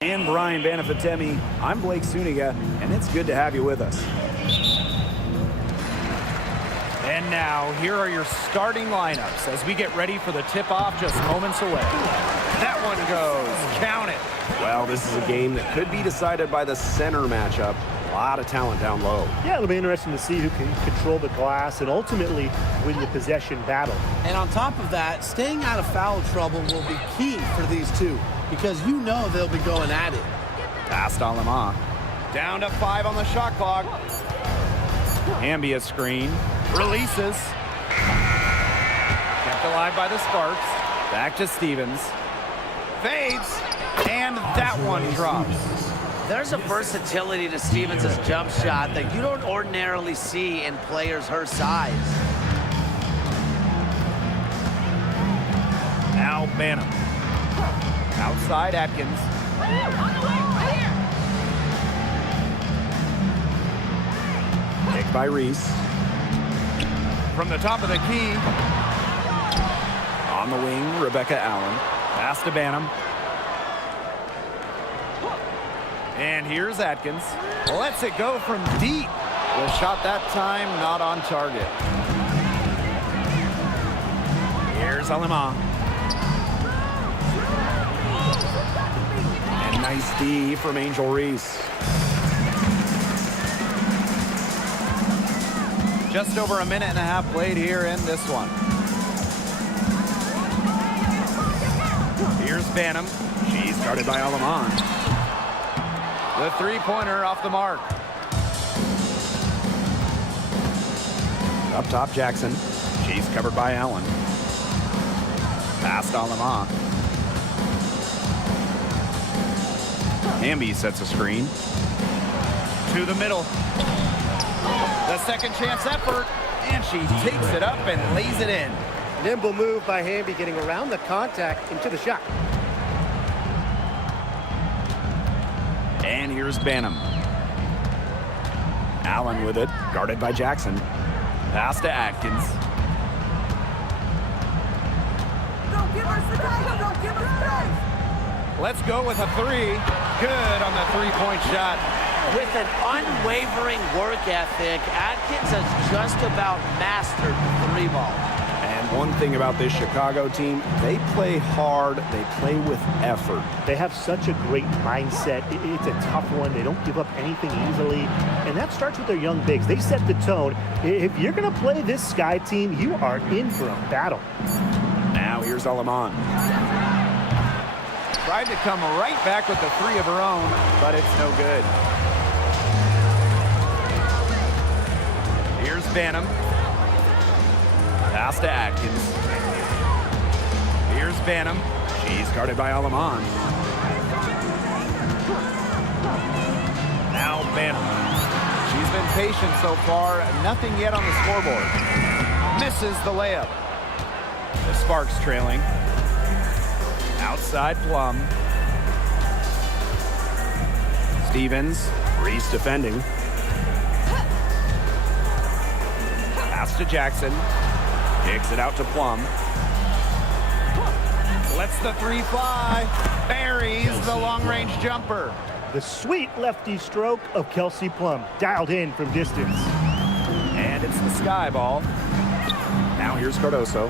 And Brian Banafitemi, I'm Blake Suniga, and it's good to have you with us. And now, here are your starting lineups as we get ready for the tip-off just moments away. That one goes. Count it. Well, this is a game that could be decided by the center matchup. A lot of talent down low. Yeah, it'll be interesting to see who can control the glass and ultimately win the possession battle. And on top of that, staying out of foul trouble will be key for these two because you know they'll be going at it. Past Alema. Down to 5 on the shot clock. Hamby a screen. Releases. Kept alive by the Sparks. Back to Stevens. Fades. And that one drops. There's a versatility to Stevens' jump shot that you don't ordinarily see in players her size. Now Banham. Outside Atkins. Picked by Reese. From the top of the key. On the wing, Rebecca Allen. Pass to Banham. And here's Atkins. Lets it go from deep. The shot that time not on target. Here's Alema. And nice D from Angel Reese. Just over a minute and a half played here in this one. Here's Banham. She's guarded by Aleman. The three-pointer off the mark. Up top, Jackson. She's covered by Allen. Past Alema. Hamby sets a screen. To the middle. The second chance effort. And she takes it up and lays it in. Nimble move by Hamby getting around the contact into the shot. And here's Banham. Allen with it, guarded by Jackson. Pass to Atkins. Don't give us the dice. Don't give us dice. Let's go with a three. Good on the three-point shot. With an unwavering work ethic, Atkins has just about mastered the three ball. And one thing about this Chicago team, they play hard, they play with effort. They have such a great mindset. It's a tough one. They don't give up anything easily. And that starts with their young bigs. They set the tone. If you're going to play this Sky team, you are in for a battle. Now here's Aleman. Tried to come right back with the three of her own, but it's no good. Here's Banham. Pass to Atkins. Here's Banham. She's guarded by Aleman. Now Banham. She's been patient so far. Nothing yet on the scoreboard. Misses the layup. The Sparks trailing. Outside Plum. Stevens, Reese defending. Pass to Jackson. Kicks it out to Plum. Lets the three fly. Buries the long-range jumper. The sweet lefty stroke of Kelsey Plum, dialed in from distance. And it's the Sky ball. Now here's Cardoso.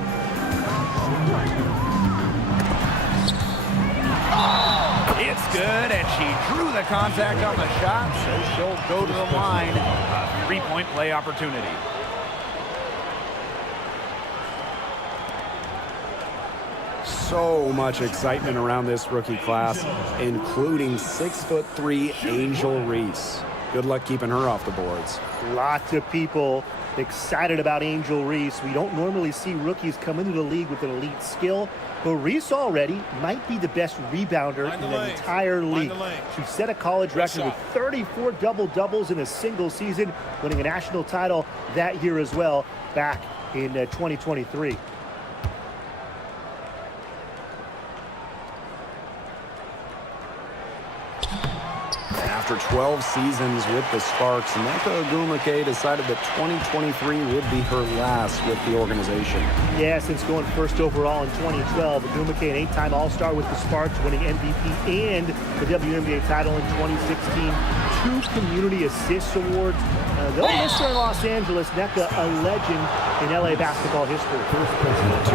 It's good, and she drew the contact on the shot, so she'll go to the line. A three-point play opportunity. So much excitement around this rookie class, including 6'3" Angel Reese. Good luck keeping her off the boards. Lots of people excited about Angel Reese. We don't normally see rookies come into the league with an elite skill, but Reese already might be the best rebounder in the entire league. She set a college record with 34 double-doubles in a single season, winning a national title that year as well, back in 2023. After 12 seasons with the Sparks, Nneka Ogwumike decided that 2023 would be her last with the organization. Yeah, since going first overall in 2012, Ogwumike, an 8-time All-Star with the Sparks, winning MVP and the WNBA title in 2016. 2 Community Assists Awards. Though Mr. Los Angeles, Nneka, a legend in LA basketball history.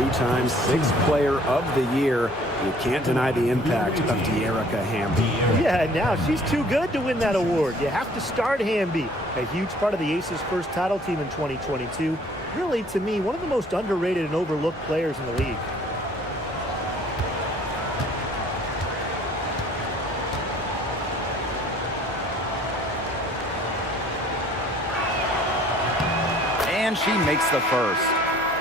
2-time Sixth Player of the Year. You can't deny the impact of De'Erica Hamby. Yeah, now she's too good to win that award. You have to start Hamby. A huge part of the Aces' first title team in 2022. Really, to me, one of the most underrated and overlooked players in the league. And she makes the first.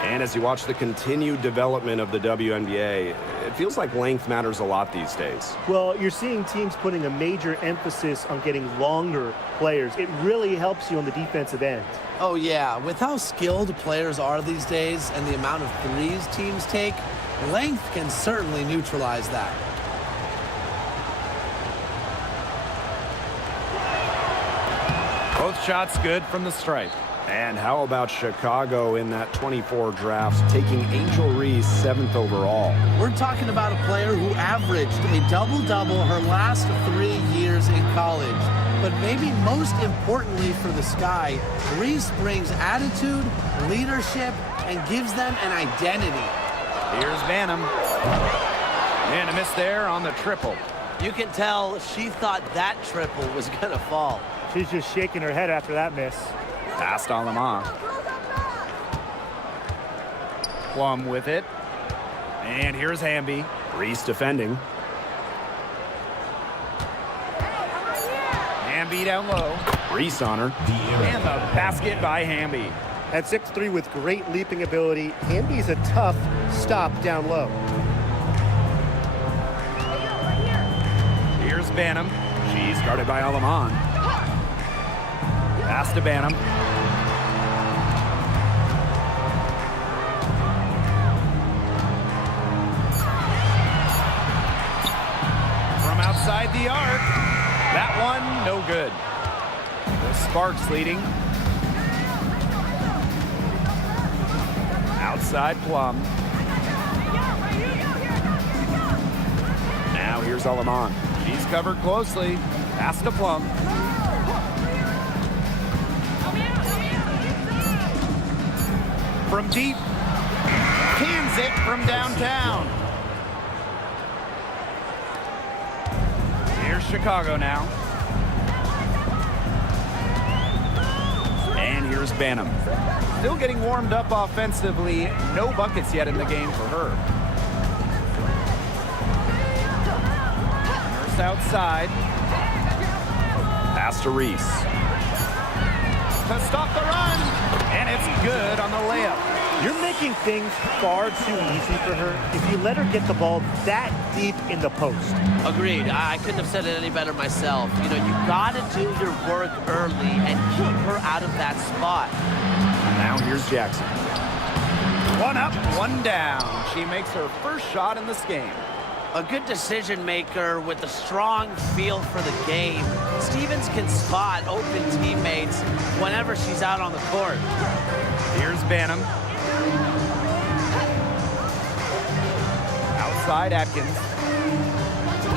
And as you watch the continued development of the WNBA, it feels like length matters a lot these days. Well, you're seeing teams putting a major emphasis on getting longer players. It really helps you on the defensive end. Oh, yeah. With how skilled players are these days and the amount of threes teams take, length can certainly neutralize that. Both shots good from the stripe. And how about Chicago in that 24 draft, taking Angel Reese 7th overall? We're talking about a player who averaged a double-double her last 3 years in college. But maybe most importantly for the Sky, Reese brings attitude, leadership, and gives them an identity. Here's Banham. And a miss there on the triple. You can tell she thought that triple was going to fall. She's just shaking her head after that miss. Passed on Lamont. Plum with it. And here's Hamby. Reese defending. Hamby down low. Reese on her. And the basket by Hamby. At 6'3" with great leaping ability, Hamby's a tough stop down low. Here's Banham. She's guarded by Alaman. Pass to Banham. From outside the arc. That one, no good. The Sparks leading. Outside Plum. Now here's Alaman. She's covered closely. Pass to Plum. From deep. Cans it from downtown. Here's Chicago now. And here's Banham. Still getting warmed up offensively. No buckets yet in the game for her. Nurse outside. Pass to Reese. To stop the run. And it's good on the layup. You're making things far too easy for her if you let her get the ball that deep in the post. Agreed. I couldn't have said it any better myself. You know, you got to do your work early and keep her out of that spot. Now here's Jackson. One up, one down. She makes her first shot in this game. A good decision maker with a strong feel for the game. Stevens can spot open teammates whenever she's out on the court. Here's Banham. Outside Atkins.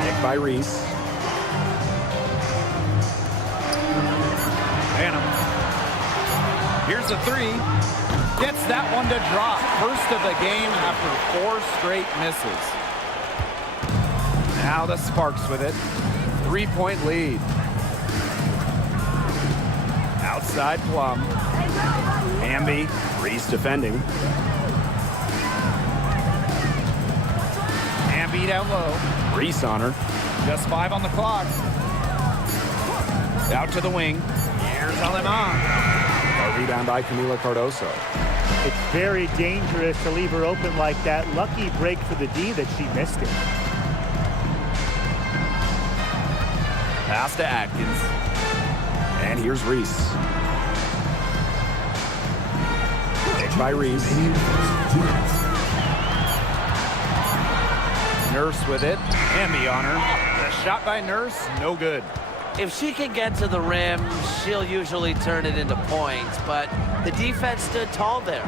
Picked by Reese. Banham. Here's a three. Gets that one to drop. First of the game after 4 straight misses. Now the Sparks with it. 3-point lead. Outside Plum. Hamby. Reese defending. Hamby down low. Reese on her. Just 5 on the clock. Out to the wing. Here's Alaman. A rebound by Camila Cardoso. It's very dangerous to leave her open like that. Lucky break for the D that she missed it. Pass to Atkins. And here's Reese. Picked by Reese. Nurse with it. Hamby on her. The shot by Nurse, no good. If she can get to the rim, she'll usually turn it into points, but the defense stood tall there.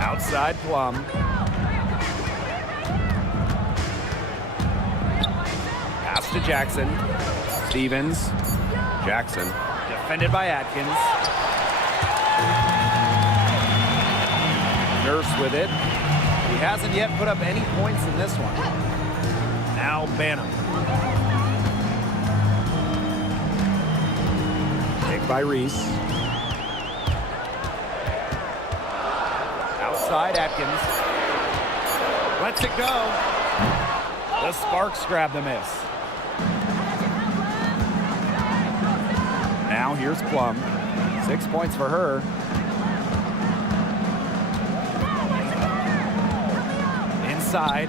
Outside Plum. Pass to Jackson. Stevens. Jackson. Defended by Atkins. Nurse with it. He hasn't yet put up any points in this one. Now Banham. Take by Reese. Outside Atkins. Lets it go. The Sparks grab the miss. Now here's Plum. 6 points for her. Inside.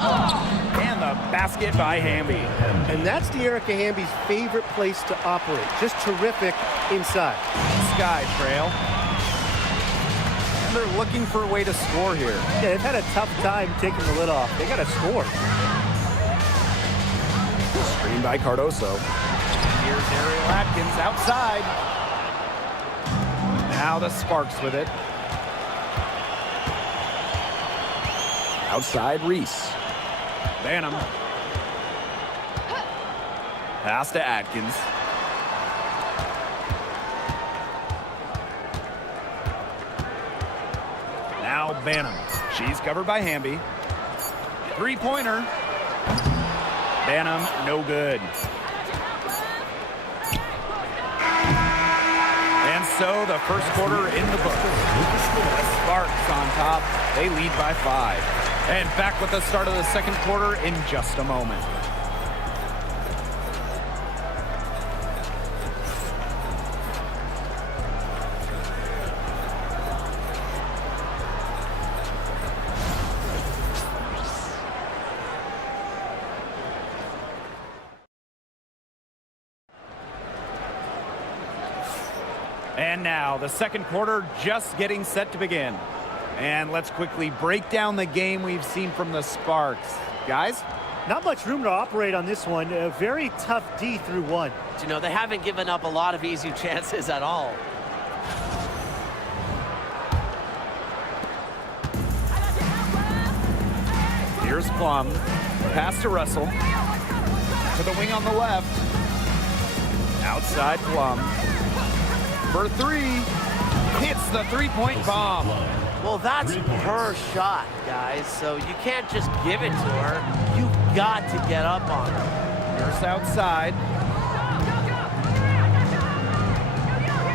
And the basket by Hamby. And that's De'Erica Hamby's favorite place to operate. Just terrific inside. Sky trail. And they're looking for a way to score here. Yeah, they've had a tough time taking the lid off. They got to score. Screen by Cardoso. Here's Ariel Atkins outside. Now the Sparks with it. Outside Reese. Banham. Pass to Atkins. Now Banham. She's covered by Hamby. Three-pointer. Banham, no good. And so the first quarter in the books. The Sparks on top. They lead by 5. And back with the start of the second quarter in just a moment. And now the second quarter just getting set to begin. And let's quickly break down the game we've seen from the Sparks. Guys? Not much room to operate on this one. A very tough D through 1. You know, they haven't given up a lot of easy chances at all. Here's Plum. Pass to Russell. To the wing on the left. Outside Plum. For 3. Hits the three-point bomb. Well, that's her shot, guys, so you can't just give it to her. You've got to get up on her. Nurse outside.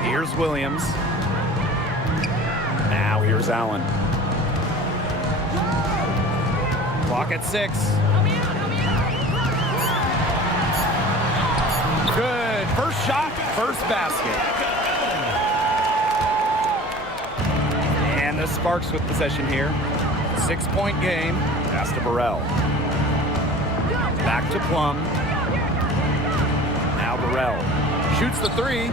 Here's Williams. Now here's Allen. Clock at 6. Good. First shot, first basket. And the Sparks with possession here. 6-point game. Pass to Burrell. Back to Plum. Now Burrell. Shoots the 3.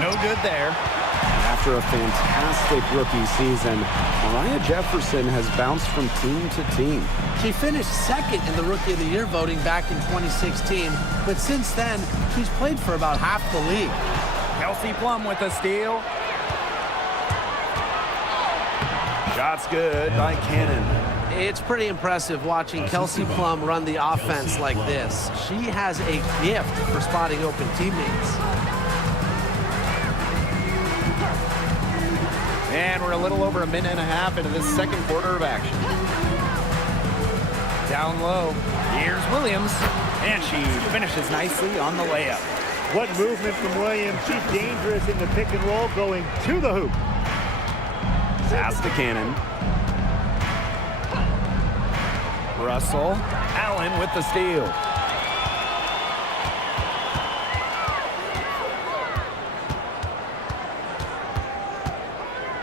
No good there. After a fantastic rookie season, Mariah Jefferson has bounced from team to team. She finished second in the Rookie of the Year voting back in 2016, but since then, she's played for about half the league. Kelsey Plum with a steal. Shot's good by Cannon. It's pretty impressive watching Kelsey Plum run the offense like this. She has a gift for spotting open teammates. And we're a little over a minute and a half into this second quarter of action. Down low. Here's Williams. And she finishes nicely on the layup. What movement from Williams. She's dangerous in the pick and roll going to the hoop. Pass to Cannon. Russell. Allen with the steal.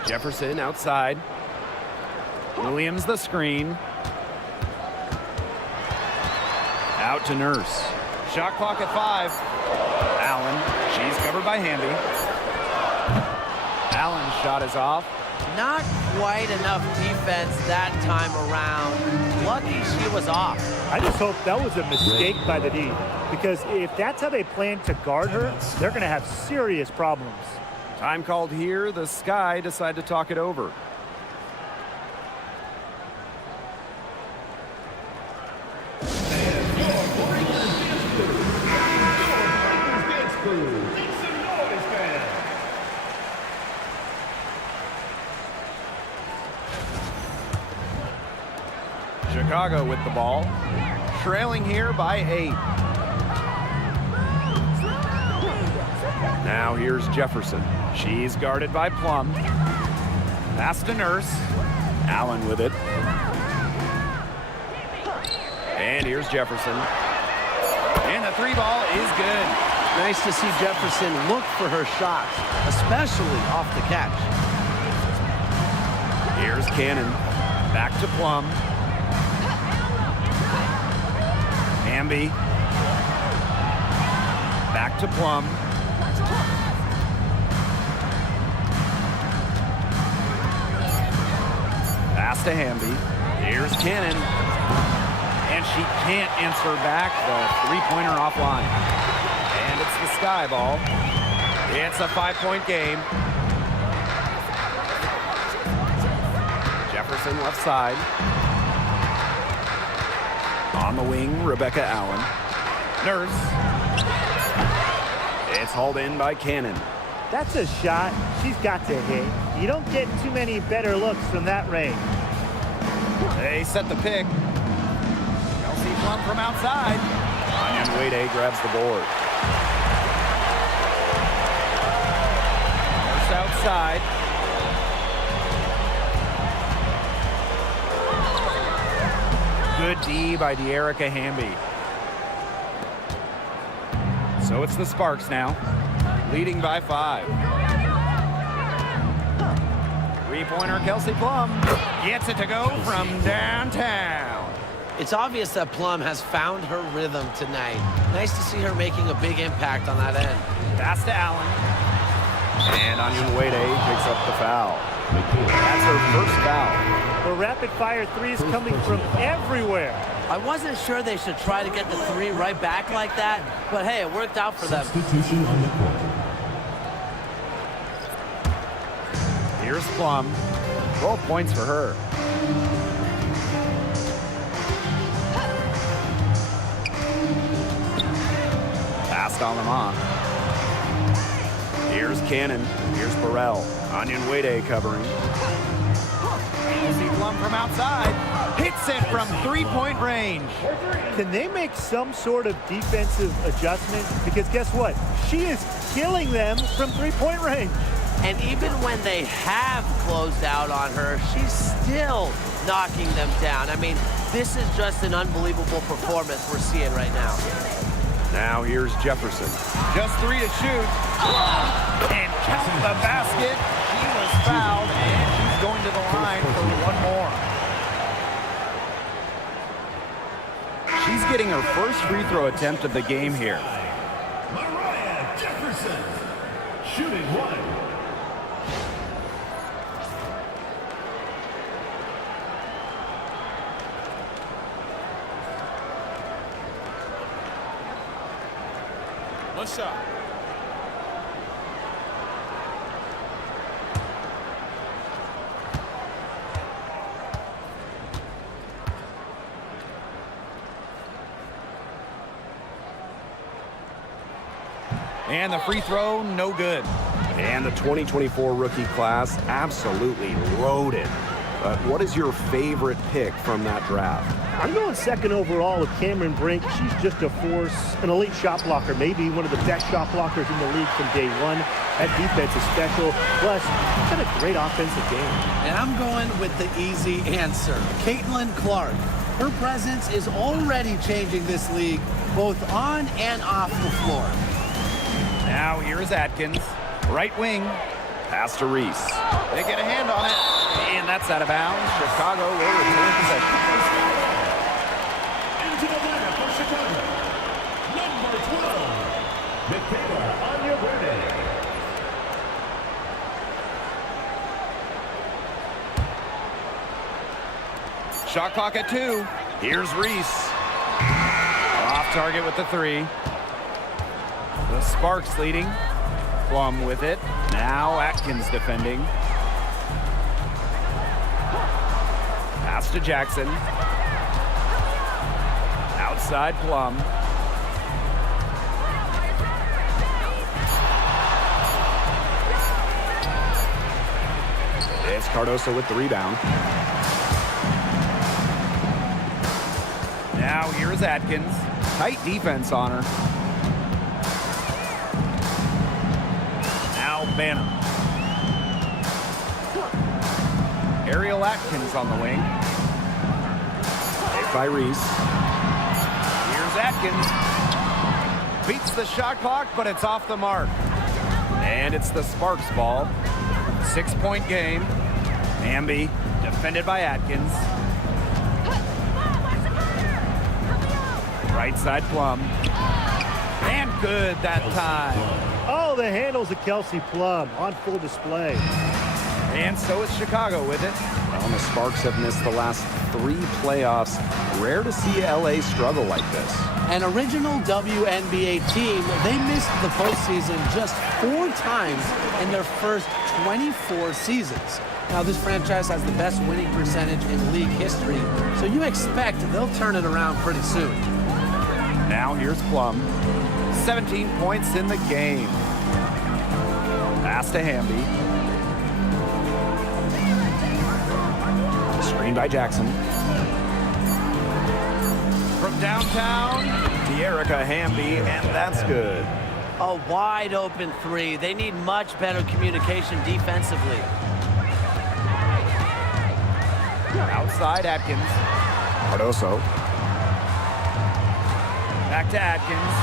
Jefferson outside. Williams the screen. Out to Nurse. Shot clock at 5. Allen. She's covered by Hamby. Allen's shot is off. Not quite enough defense that time around. Lucky she was off. I just hope that was a mistake by the D, because if that's how they plan to guard her, they're going to have serious problems. Time called here. The Sky decide to talk it over. Chicago with the ball, trailing here by 8. Now here's Jefferson. She's guarded by Plum. Pass to Nurse. Allen with it. And here's Jefferson. And the 3 ball is good. Nice to see Jefferson look for her shots, especially off the catch. Here's Cannon. Back to Plum. Hamby. Back to Plum. Pass to Hamby. Here's Cannon. And she can't answer back. The 3-pointer offline. And it's the Sky ball. It's a 5-point game. Jefferson left side. On the wing, Rebecca Allen. Nurse. It's hauled in by Cannon. That's a shot she's got to hit. You don't get too many better looks from that range. They set the pick. Kelsey Plum from outside. Onion Wade grabs the board. Nurse outside. Good D by De'Erica Hamby. So it's the Sparks now, leading by 5. 3-pointer Kelsey Plum gets it to go from downtown. It's obvious that Plum has found her rhythm tonight. Nice to see her making a big impact on that end. Pass to Allen. And Onion Wade picks up the foul. That's her first foul. The rapid-fire threes coming from everywhere. I wasn't sure they should try to get the 3 right back like that, but hey, it worked out for them. Substitution on the court. Here's Plum. 12 points for her. Passed on them off. Here's Cannon. Here's Burrell. Onion Wade covering. See Plum from outside. Hits it from 3-point range. Can they make some sort of defensive adjustment? Because guess what? She is killing them from 3-point range. And even when they have closed out on her, she's still knocking them down. I mean, this is just an unbelievable performance we're seeing right now. Now here's Jefferson. Just 3 to shoot. And count the basket. She was fouled, and she's going to the line for 1 more. She's getting her first free throw attempt of the game here. Mariah Jefferson, shooting 1. One shot. And the free throw, no good. And the 2024 rookie class absolutely loaded. But what is your favorite pick from that draft? I'm going second overall with Cameron Brink. She's just a force, an elite shot blocker, maybe one of the best shot blockers in the league from day one. That defense is special. Plus, she's got a great offensive game. And I'm going with the easy answer, Caitlin Clark. Her presence is already changing this league, both on and off the floor. Now here's Atkins. Right wing. Pass to Reese. They get a hand on it. And that's out of bounds. Chicago will retain possession. Into the lineup for Chicago, number 12, Michaela Onyewere. Shot clock at 2. Here's Reese. Off target with the 3. The Sparks leading. Plum with it. Now Atkins defending. Pass to Jackson. Outside Plum. It's Cardoso with the rebound. Now here is Atkins. Tight defense on her. Now Banham. Ariel Atkins on the wing. Saved by Reese. Here's Atkins. Beats the shot clock, but it's off the mark. And it's the Sparks ball. 6-point game. Hamby defended by Atkins. Right side Plum. And good that time. Oh, the handles of Kelsey Plum on full display. And so is Chicago with it. Well, the Sparks have missed the last 3 playoffs. Rare to see LA struggle like this. An original WNBA team, they missed the postseason just 4 times in their first 24 seasons. Now, this franchise has the best winning percentage in league history, so you expect they'll turn it around pretty soon. Now here's Plum. 17 points in the game. Pass to Hamby. Screen by Jackson. From downtown, De'Erica Hamby, and that's good. A wide open 3. They need much better communication defensively. Outside Atkins. Cardoso. Back to Atkins.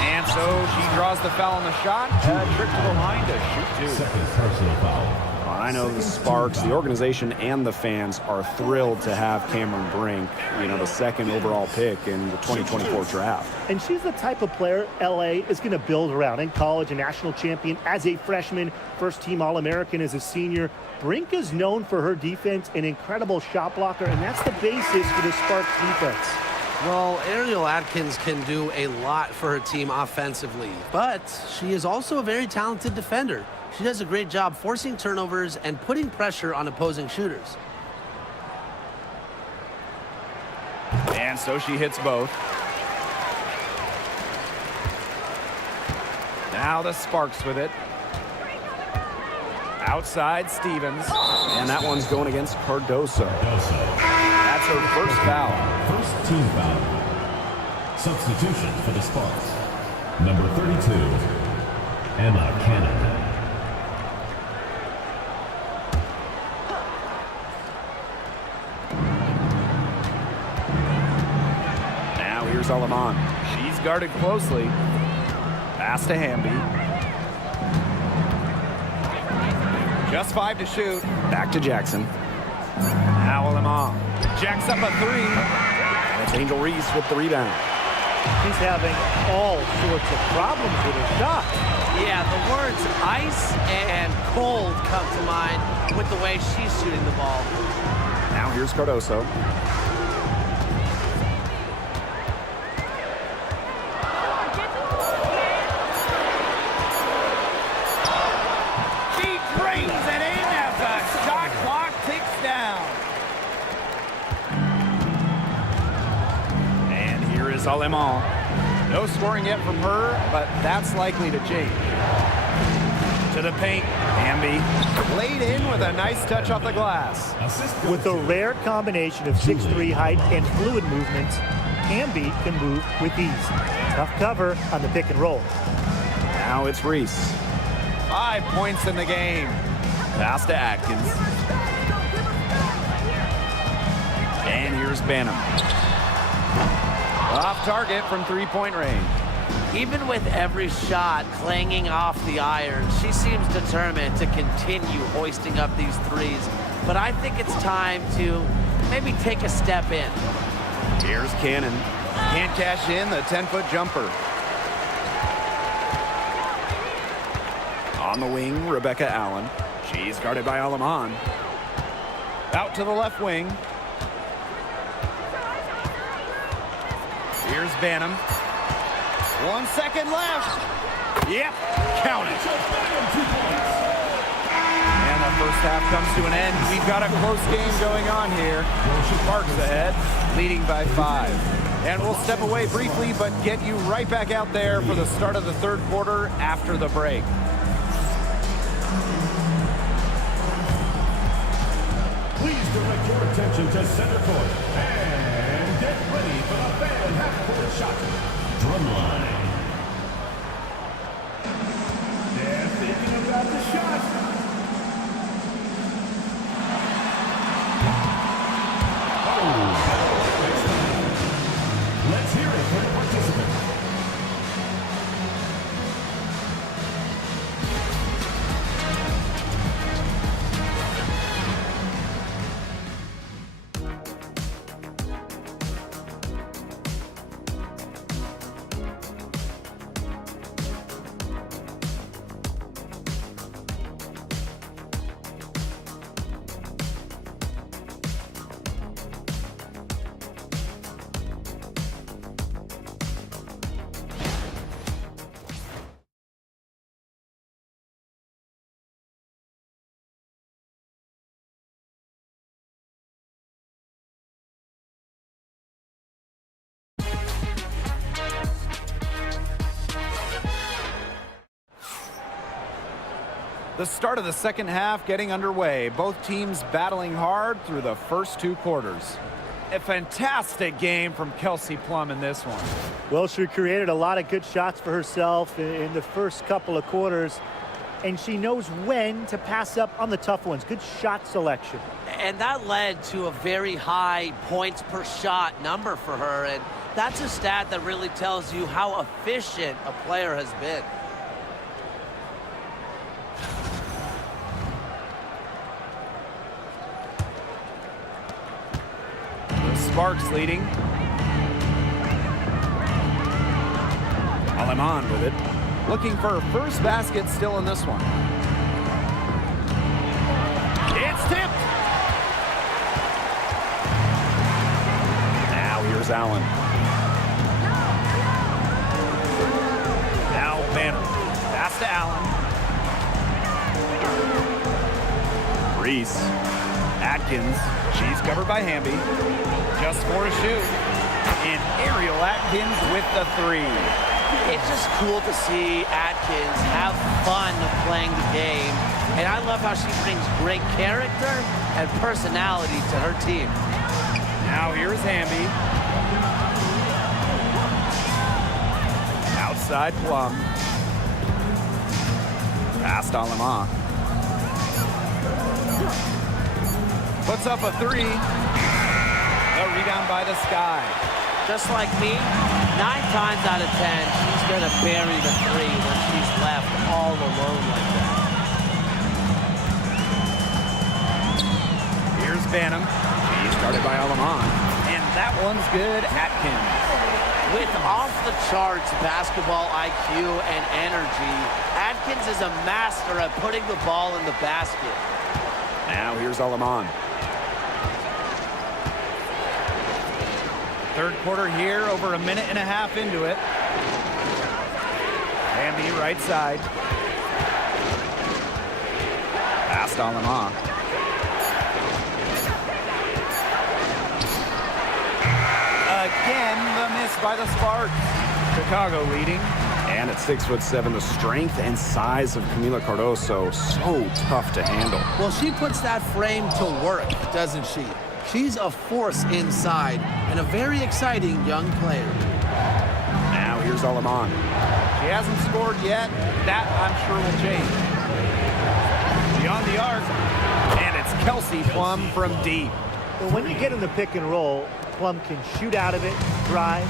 And so she draws the foul on the shot. A trick to the line to shoot 2. Second personal foul. I know the Sparks, the organization, and the fans are thrilled to have Cameron Brink, the 2nd overall pick in the 2024 draft. And she's the type of player LA is going to build around. In college, a national champion as a freshman, first-team All-American as a senior. Brink is known for her defense, an incredible shot blocker, and that's the basis for the Sparks defense. Well, Ariel Atkins can do a lot for her team offensively, but she is also a very talented defender. She does a great job forcing turnovers and putting pressure on opposing shooters. And so she hits both. Now the Sparks with it. Outside Stevens. And that one's going against Cardoso. That's her first foul. First team foul. Substitution for the Sparks. Number 32, Emma Cannon. Now here's Alaman. She's guarded closely. Pass to Hamby. Just 5 to shoot. Back to Jackson. Now Alaman jacks up a 3. And it's Angel Reese with the rebound. She's having all sorts of problems with her shot. Yeah, the words ice and cold come to mind with the way she's shooting the ball. Now here's Cardoso. She brings it in as the shot clock ticks down. And here is Alaman. No scoring yet from her, but that's likely to change. To the paint, Hamby laid in with a nice touch off the glass. With a rare combination of 6'3" height and fluid movements, Hamby can move with ease. Tough cover on the pick and roll. Now it's Reese. 5 points in the game. Pass to Atkins. And here's Banham. Off target from 3-point range. Even with every shot clanging off the iron, she seems determined to continue hoisting up these threes. But I think it's time to maybe take a step in. Here's Cannon. Can't cash in the 10-foot jumper. On the wing, Rebecca Allen. She's guarded by Alaman. Out to the left wing. Here's Banham. 1 second left. Yep, count it. And the first half comes to an end. We've got a close game going on here. Sparks ahead, leading by 5. And we'll step away briefly, but get you right back out there for the start of the third quarter after the break. Please direct your attention to center court and get ready for the fan half-court shot. Drumline. They're thinking about the shot. Let's hear it for the participant. The start of the second half getting underway. Both teams battling hard through the first 2 quarters. A fantastic game from Kelsey Plum in this one. Well, she created a lot of good shots for herself in the first couple of quarters, and she knows when to pass up on the tough ones. Good shot selection. And that led to a very high points per shot number for her, and that's a stat that really tells you how efficient a player has been. Sparks leading. Aleman with it. Looking for her first basket still in this one. It's tipped. Now here's Allen. Now Banner. Pass to Allen. Reese. Atkins. She's covered by Hamby. Just 4 to shoot. And Ariel Atkins with the 3. It's just cool to see Atkins have fun playing the game. And I love how she brings great character and personality to her team. Now here's Hamby. Outside Plum. Past Alema. Puts up a 3. A rebound by the Sky. Just like me, 9 times out of 10, she's going to bury the 3 when she's left all alone like that. Here's Banham. She's started by Aleman. And that one's good. Atkins. With off-the-charts basketball IQ and energy, Atkins is a master at putting the ball in the basket. Now here's Aleman. Third quarter here, over a minute and a half into it. Hamby right side. Past Aleman. Again, the miss by the Sparks. Chicago leading. And at 6'7", the strength and size of Camila Cardoso, so tough to handle. Well, she puts that frame to work, doesn't she? She's a force inside and a very exciting young player. Now here's Aleman. She hasn't scored yet. That, I'm sure, will change. Beyond the arc. And it's Kelsey Plum from deep. Well, when you get in the pick and roll, Plum can shoot out of it, drive,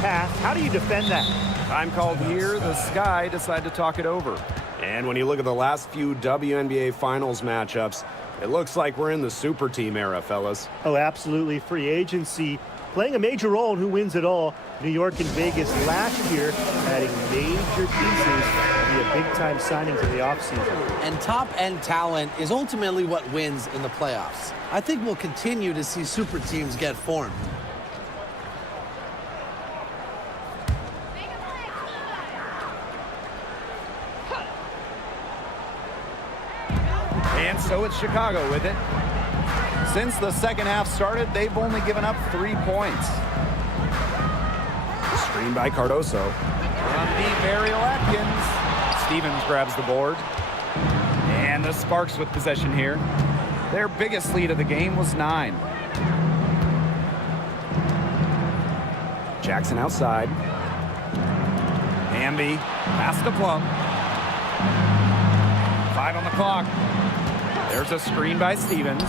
pass. How do you defend that? Time called here. The Sky decide to talk it over. And when you look at the last few WNBA Finals matchups, it looks like we're in the super team era, fellas. Oh, absolutely. Free agency playing a major role in who wins it all. New York and Vegas last year adding major pieces via big-time signings in the offseason. And top-end talent is ultimately what wins in the playoffs. I think we'll continue to see super teams get formed. So it's Chicago with it. Since the second half started, they've only given up 3 points. Screen by Cardoso. From the Burial Atkins. Stevens grabs the board. And the Sparks with possession here. Their biggest lead of the game was 9. Jackson outside. Hamby, pass to Plum. 5 on the clock. There's a screen by Stevens.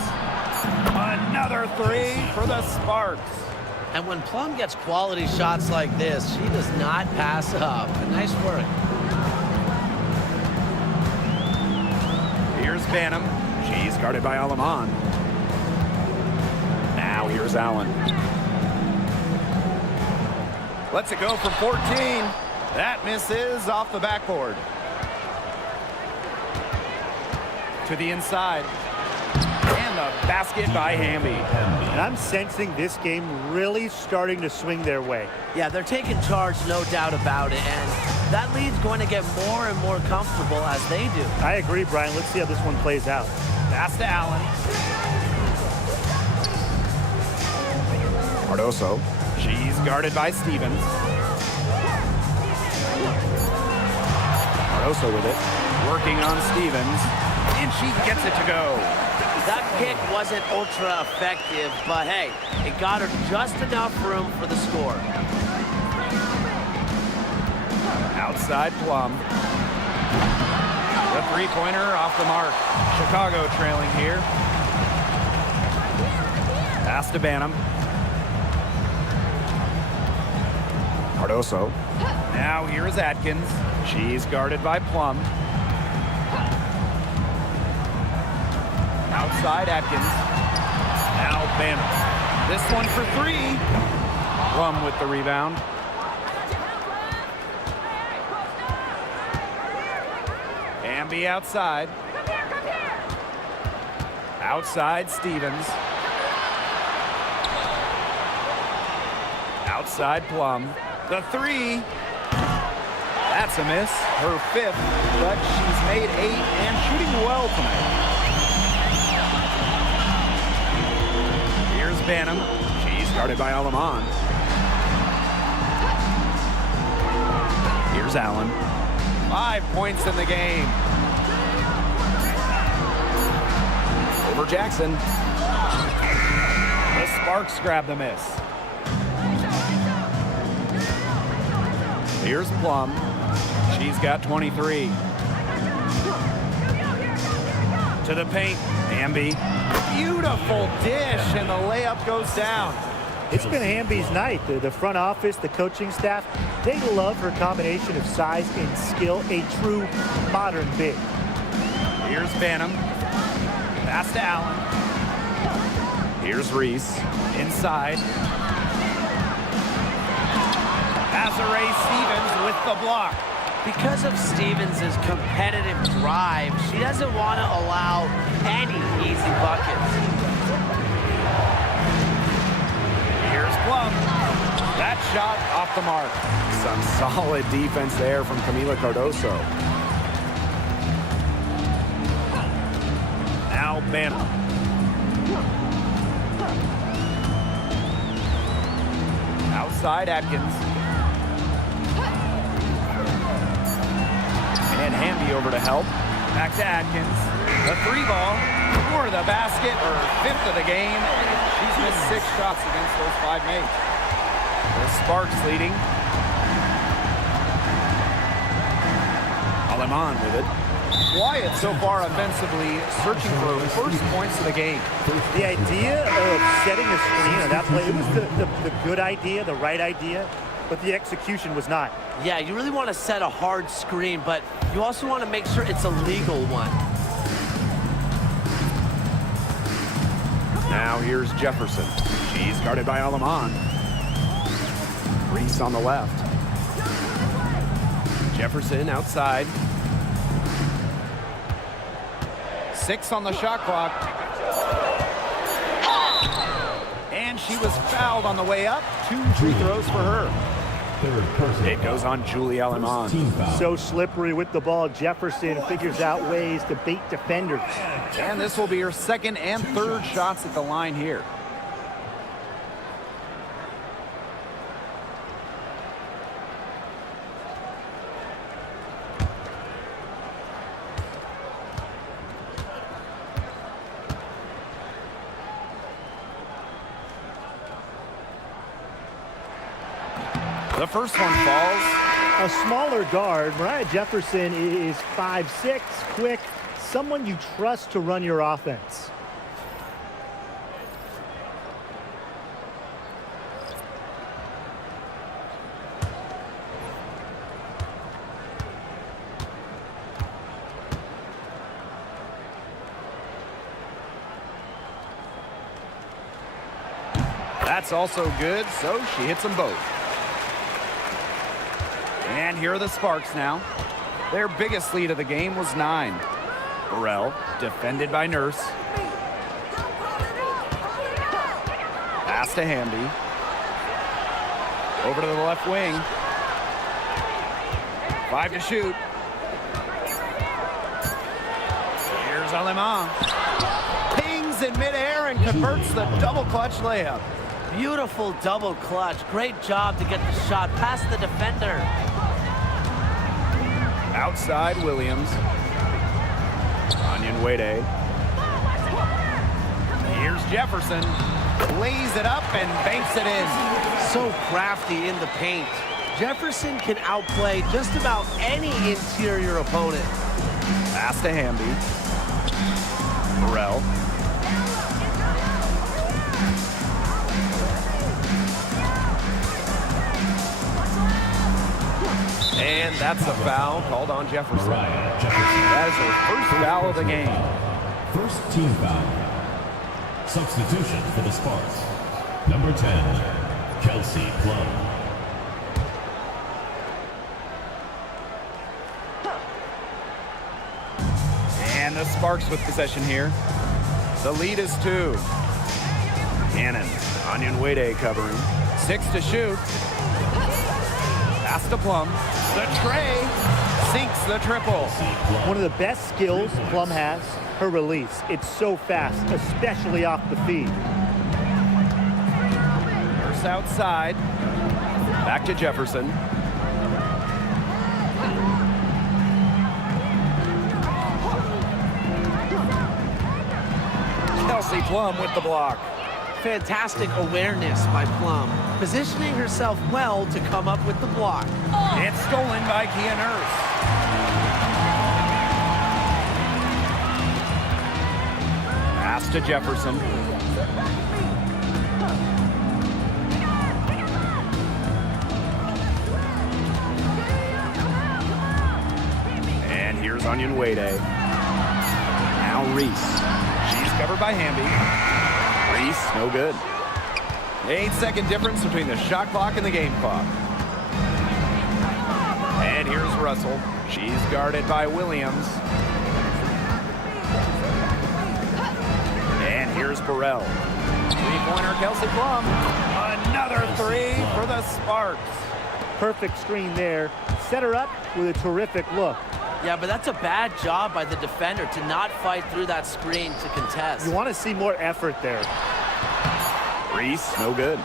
Another 3 for the Sparks. And when Plum gets quality shots like this, she does not pass up. Nice work. Here's Banham. She's guarded by Alaman. Now here's Allen. Lets it go from 14. That misses off the backboard. To the inside. And the basket by Hamby. And I'm sensing this game really starting to swing their way. Yeah, they're taking charge, no doubt about it. And that lead's going to get more and more comfortable as they do. I agree, Brian. Let's see how this one plays out. Pass to Allen. Cardoso. She's guarded by Stevens. Cardoso with it. Working on Stevens. And she gets it to go. That kick wasn't ultra effective, but hey, it got her just enough room for the score. Outside Plum. The three-pointer off the mark. Chicago trailing here. Pass to Banham. Cardoso. Now here is Atkins. She's guarded by Plum. Outside Atkins. Now Banham. This one for 3. Plum with the rebound. Hamby outside. Outside Stevens. Outside Plum. The 3. That's a miss. Her 5th, but she's made 8 and shooting well tonight. Here's Banham. She's guarded by Alaman. Here's Allen. 5 points in the game. Over Jackson. The Sparks grab the miss. Here's Plum. She's got 23. To the paint. Hamby. Beautiful dish, and the layup goes down. It's been Hamby's night. The front office, the coaching staff, they love her combination of size and skill, a true modern big. Here's Banham. Pass to Allen. Here's Reese. Inside. Azaré Stevens with the block. Because of Stevens' competitive drive, she doesn't want to allow any easy buckets. Here's Plum. That shot off the mark. Some solid defense there from Camila Cardoso. Now Banham. Outside Atkins. And Hamby over to help. Back to Atkins. The 3-ball for the basket, her 5th of the game. She's missed 6 shots against those 5 mates. The Sparks leading. Alaman with it. Quiet so far offensively, searching for first points of the game. The idea of setting a screen on that play, it was the good idea, the right idea, but the execution was not. Yeah, you really want to set a hard screen, but you also want to make sure it's a legal one. Now here's Jefferson. She's guarded by Alaman. Reese on the left. Jefferson outside. 6 on the shot clock. And she was fouled on the way up. 2 free throws for her. Third personal It goes on Julie Aleman. Team foul. So slippery with the ball. Jefferson figures out ways to bait defenders. And this will be her second and third shots at the line here. The first one falls. A smaller guard, Mariah Jefferson is 5'6", quick, someone you trust to run your offense. That's also good, so she hits them both. And here are the Sparks now. Their biggest lead of the game was 9. Burrell, defended by Nurse. Pass to Hamby. Over to the left wing. 5 to shoot. Here's Aleman. Pings in midair and converts the double clutch layup. Beautiful double clutch. Great job to get the shot past the defender. Outside Williams. Onion Wade. Here's Jefferson. Lays it up and banks it in. So crafty in the paint. Jefferson can outplay just about any interior opponent. Pass to Hamby. Burrell. And that's a foul called on Jefferson. Mariah Jefferson. That is her first foul of the game. First team foul. Substitution for the Sparks. Number 10, Kelsey Plum. And the Sparks with possession here. The lead is 2. Cannon. Onion Wade covering. 6 to shoot. Pass to Plum. The tray sinks the triple. One of the best skills Plum has, her release. It's so fast, especially off the feed. First outside. Back to Jefferson. Kelsey Plum with the block. Fantastic awareness by Plum, positioning herself well to come up with the block. It's stolen by Kia Nurse. Pass to Jefferson. And here's Onion Wade. Now Reese. She's covered by Hamby. Reese, no good. 8-second difference between the shot clock and the game clock. And here's Russell. She's guarded by Williams. And here's Burrell. Three-pointer, Kelsey Plum. Another 3 for the Sparks. Perfect screen there. Set her up with a terrific look. Yeah, but that's a bad job by the defender to not fight through that screen to contest. You want to see more effort there. Reese, no good.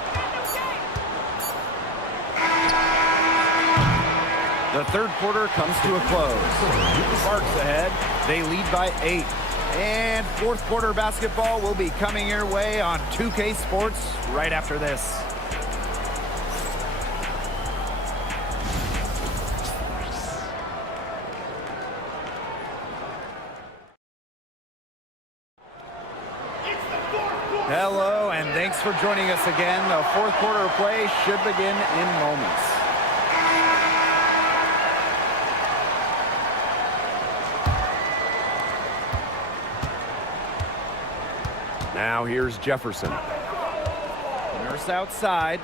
The third quarter comes to a close. Sparks ahead. They lead by 8. And fourth quarter basketball will be coming your way on 2K Sports right after this. Hello, and thanks for joining us again. The fourth quarter of play should begin in moments. Now here's Jefferson. Nurse outside.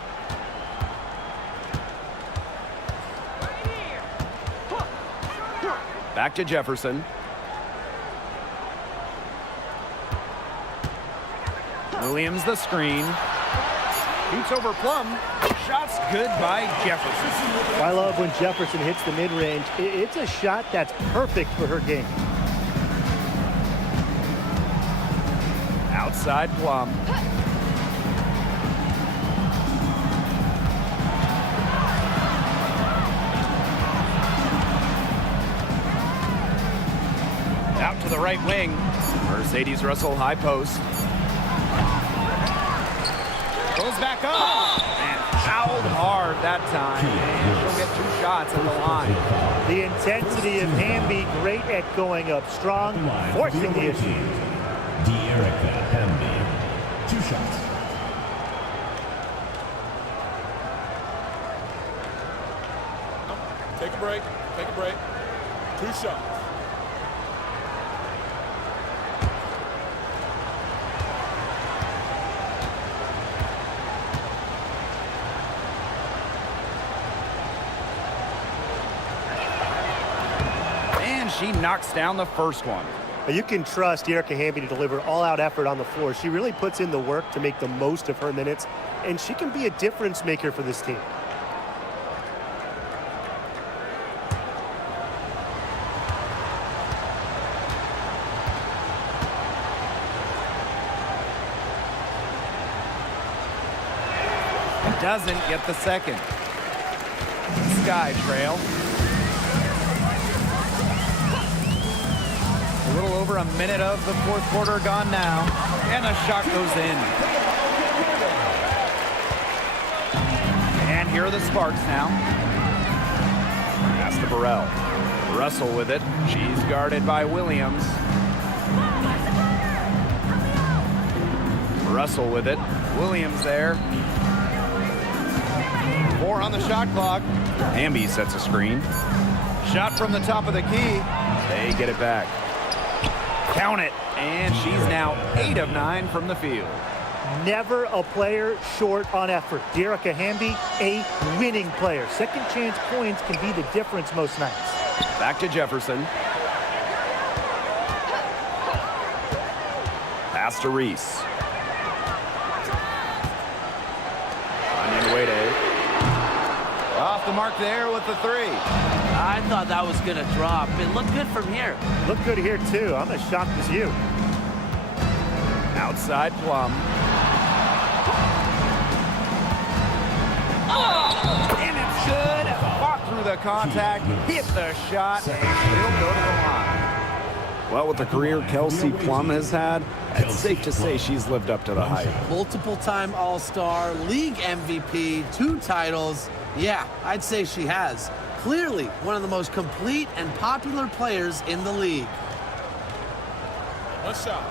Back to Jefferson. Williams the screen. Shoots over Plum. Shot's good by Jefferson. I love when Jefferson hits the mid-range. It's a shot that's perfect for her game. Outside Plum. Out to the right wing. Mercedes Russell high post. Goes back up. And fouled hard that time. And she'll get 2 shots at the line. The intensity of Hamby, great at going up strong, forcing the issue. De'Erica Hamby. 2 shots. Take a break. Take a break. 2 shots. And she knocks down the first one. You can trust De'Erica Hamby to deliver all-out effort on the floor. She really puts in the work to make the most of her minutes, and she can be a difference maker for this team. Doesn't get the second. Sky trail. A little over a minute of the 4th quarter gone now. And the shot goes in. And here are the Sparks now. Pass to Burrell. Russell with it. She's guarded by Williams. Russell with it. Williams there. 4 on the shot clock. Hamby sets a screen. Shot from the top of the key. They get it back. Count it. And she's now 8 of 9 from the field. Never a player short on effort. De'Erica Hamby, a winning player. Second chance points can be the difference most nights. Back to Jefferson. Pass to Reese. Off the mark there with the 3. I thought that was going to drop. It looked good from here. Look good here, too. I'm as shocked as you. Outside Plum. And it's good. Fought through the contact, hit the shot, and she'll go to the line. Well, with the career Kelsey Plum has had, it's safe to say she's lived up to the hype. Multiple-time All-Star, league MVP, 2 titles. Yeah, I'd say she has. Clearly one of the most complete and popular players in the league. 1 shot.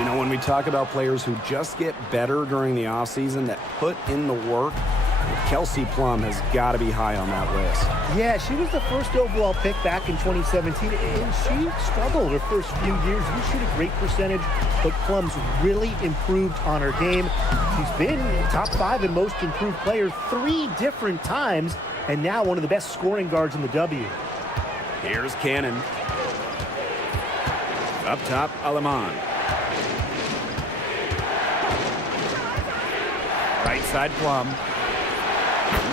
You know, when we talk about players who just get better during the offseason, that put in the work, Kelsey Plum has got to be high on that list. Yeah, she was the first overall pick back in 2017, and she struggled her first few years. Didn't shoot a great percentage, but Plum's really improved on her game. She's been top 5 in most improved player 3 different times, and now one of the best scoring guards in the W. Here's Cannon. Up top, Aleman. Right side Plum.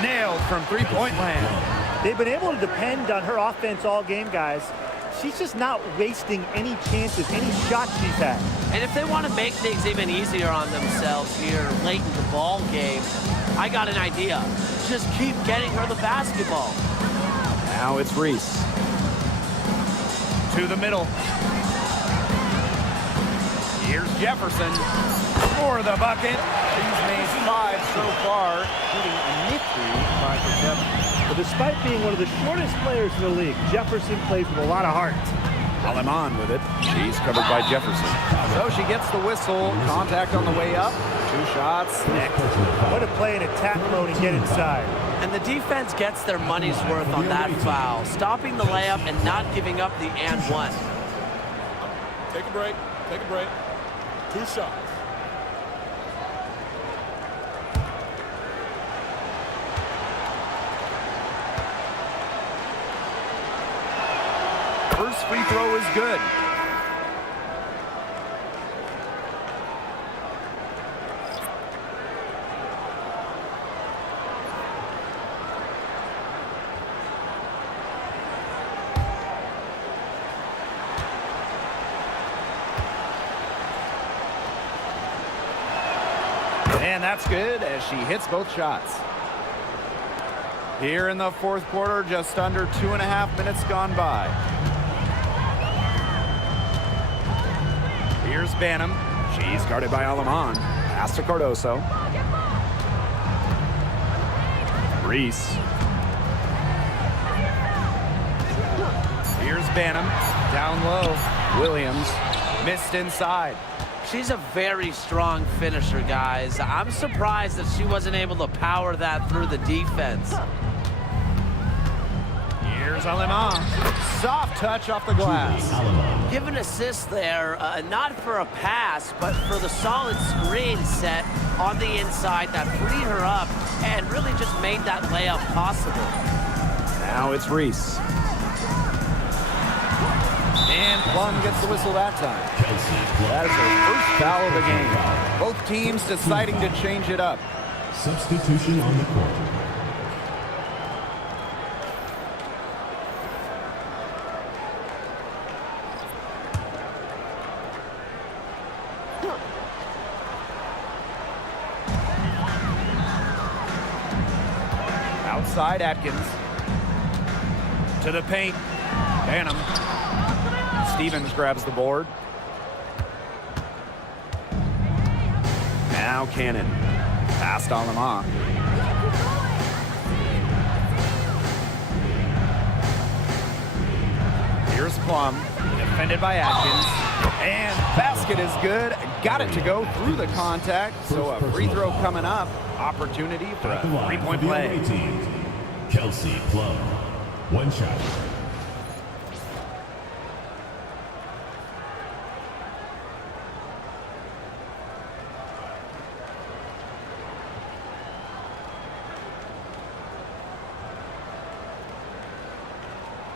Nailed from 3-point land. They've been able to depend on her offense all game, guys. She's just not wasting any chances, any shots she's had. And if they want to make things even easier on themselves here late in the ball game, I got an idea. Just keep getting her the basketball. Now it's Reese. To the middle. Here's Jefferson for the bucket. She's made 5 so far, shooting a nifty 5%. But despite being one of the shortest players in the league, Jefferson plays with a lot of heart. Aleman with it. She's covered by Jefferson. So she gets the whistle. Contact on the way up. 2 shots. Next. Way to play in attack mode and get inside. And the defense gets their money's worth on that foul, stopping the layup and not giving up the and one. Take a break. Take a break. 2 shots. first free throw is good. And that's good as she hits both shots. Here in the fourth quarter, just under 2.5 minutes gone by. Here's Banham. She's guarded by Alemán. Pass to Cardoso. Reese. Here's Banham. Down low. Williams. Missed inside. She's a very strong finisher, guys. I'm surprised that she wasn't able to power that through the defense. Here's Alemán. Soft touch off the glass. Give an assist there, not for a pass, but for the solid screen set on the inside that freed her up and really just made that layup possible. Now it's Reese. And Plum gets the whistle that time. That is her first foul of the game. Both teams deciding to change it up. Substitution on the court. Outside Atkins. To the paint. Banham. Stevens grabs the board. Now Cannon. Past Alemán. Here's Plum. Defended by Atkins. And basket is good. Got it to go through the contact. So a free throw coming up. Opportunity for a three-point play. Kelsey Plum. One shot.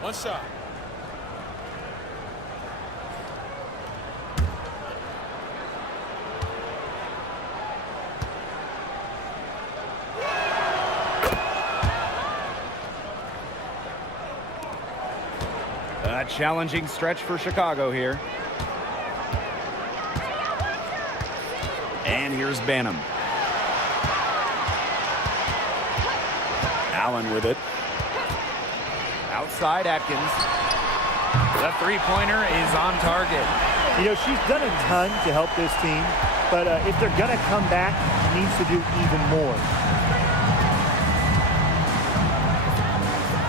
One shot. A challenging stretch for Chicago here. And here's Banham. Allen with it. Outside Atkins. The three-pointer is on target. You know, she's done a ton to help this team, but if they're going to come back, she needs to do even more.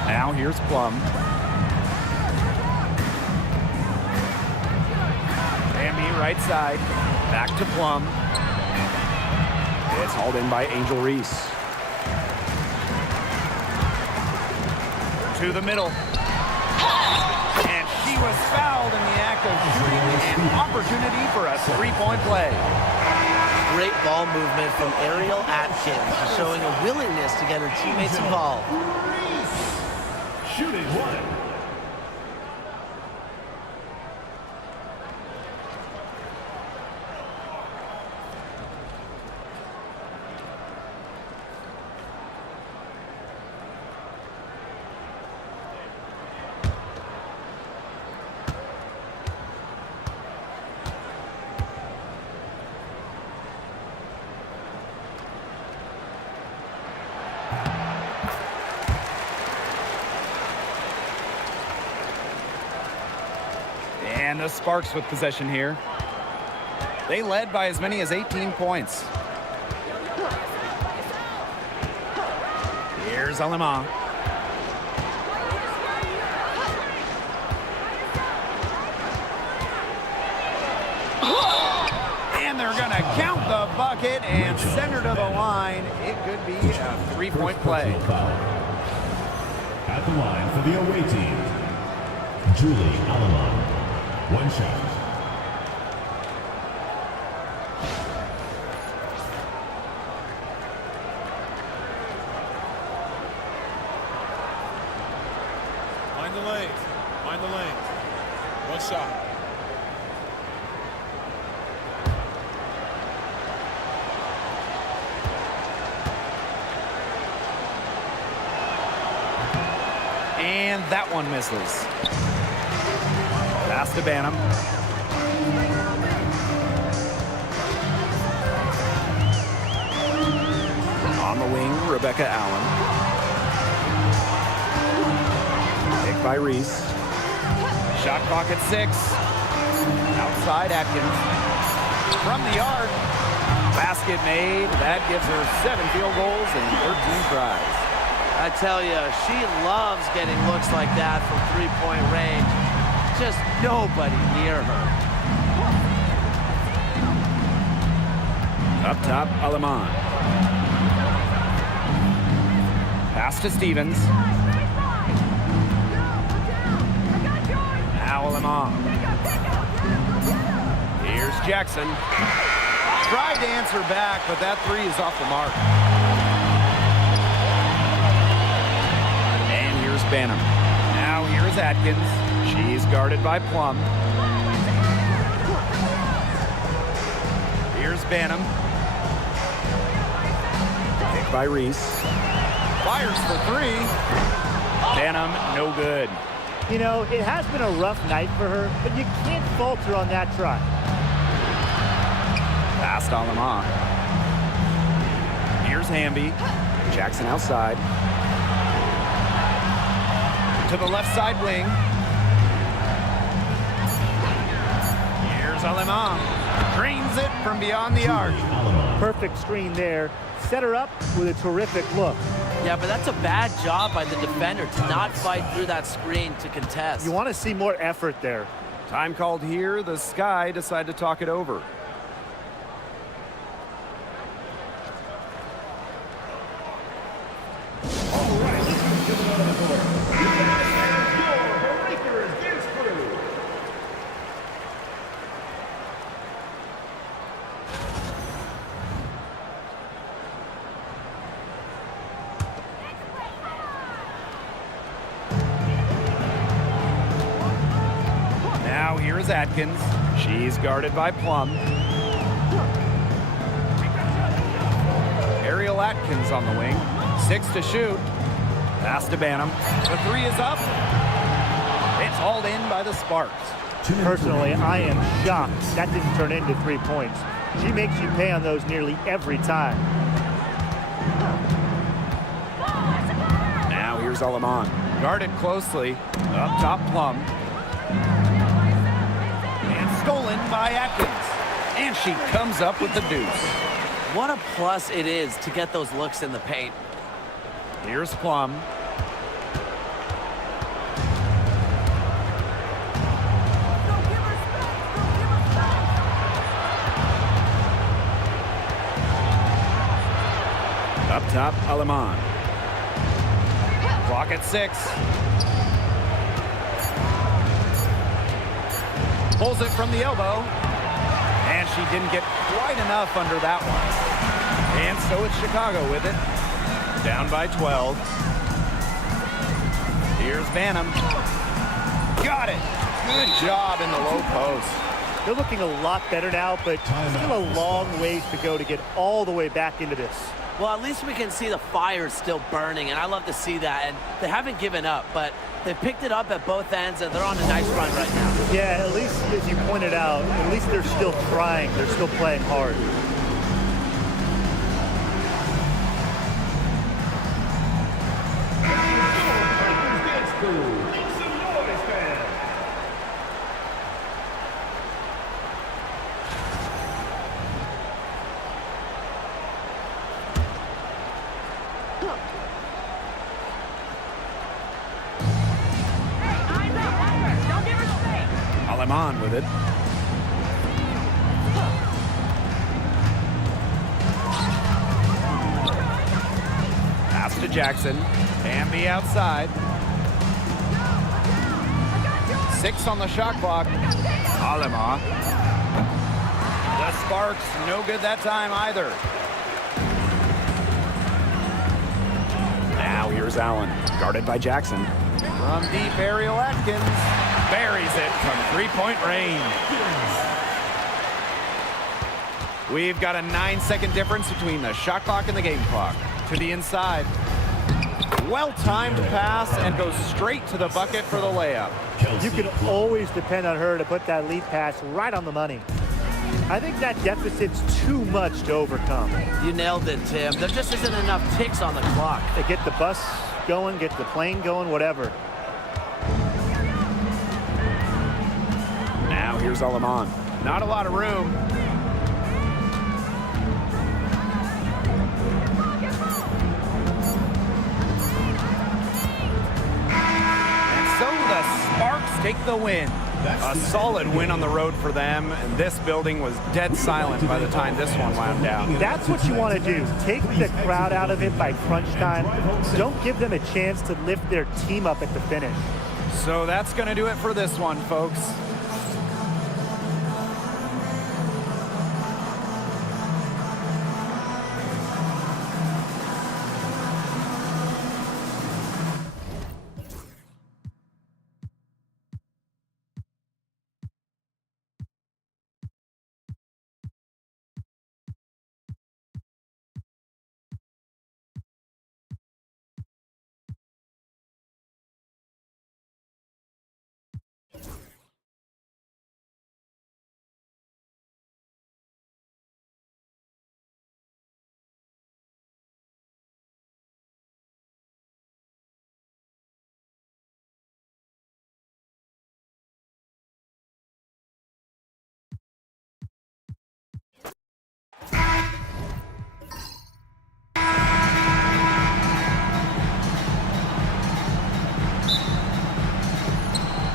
Now here's Plum. Bambi right side. Back to Plum. It's hauled in by Angel Reese. To the middle. And she was fouled in the act of shooting. An opportunity for a three-point play. Great ball movement from Ariel Atkins, showing a willingness to get her teammates involved. Shooting one. And the Sparks with possession here. They led by as many as 18 points. Here's Alemán. And they're going to count the bucket and send her to the line. It could be a three-point play. At the line for the away team, Julie Alemán. One shot. Mind the lanes. Mind the lanes. One shot. And that one misses. Pass to Banham. On the wing, Rebecca Allen. Picked by Reese. Shot clock at 6. Outside Atkins. From the arc. Basket made. That gives her 7 field goals and 13 tries. I tell you, she loves getting looks like that from three-point range. Just nobody near her. Up top, Aleman. Pass to Stevens. Now Aleman. Here's Jackson. Tried to answer back, but that 3 is off the mark. Here's Banham. Now here's Atkins. She's guarded by Plum. Here's Banham. Picked by Reese. Fires for 3. Banham, no good. You know, it has been a rough night for her, but you can't falter on that try. Pass to Aleman. Here's Hamby. Jackson outside. To the left side wing. Here's Aleman. Drains it from beyond the arc. Perfect screen there. Set her up with a terrific look. Yeah, but that's a bad job by the defender to not fight through that screen to contest. You want to see more effort there. Time called here. The Sky decide to talk it over. Now here's Atkins. She's guarded by Plum. Ariel Atkins on the wing. 6 to shoot. Pass to Banham. The 3 is up. It's hauled in by the Sparks. Personally, I am shocked that didn't turn into 3 points. She makes you pay on those nearly every time. Now here's Aleman. Guarded closely. Up top, Plum. And stolen by Atkins. And she comes up with the deuce. What a plus it is to get those looks in the paint. Here's Plum. Up top, Aleman. Clock at 6. Pulls it from the elbow. And she didn't get quite enough under that one. And so it's Chicago with it. Down by 12. Here's Banham. Got it. Good job in the low post. They're looking a lot better now, but still a long ways to go to get all the way back into this. Well, at least we can see the fire is still burning, and I love to see that. And they haven't given up, but they've picked it up at both ends, and they're on a nice run right now. Yeah, at least, as you pointed out, at least they're still trying. They're still playing hard. Aleman with it. Pass to Jackson. Hamby outside. 6 on the shot clock. Aleman. The Sparks, no good that time either. Now here's Allen, guarded by Jackson. From deep, Ariel Atkins. buries it from three-point range. We've got a 9-second difference between the shot clock and the game clock. To the inside. Well-timed pass and goes straight to the bucket for the layup. You can always depend on her to put that lead pass right on the money. I think that deficit's too much to overcome. You nailed it, Tim. There just isn't enough ticks on the clock. They get the bus going, get the plane going, whatever. Now here's Alaman. Not a lot of room. Sparks take the win. A solid win on the road for them, and this building was dead silent by the time this one wound down. That's what you want to do. Take the crowd out of it by crunch time. Don't give them a chance to lift their team up at the finish. So that's going to do it for this one, folks.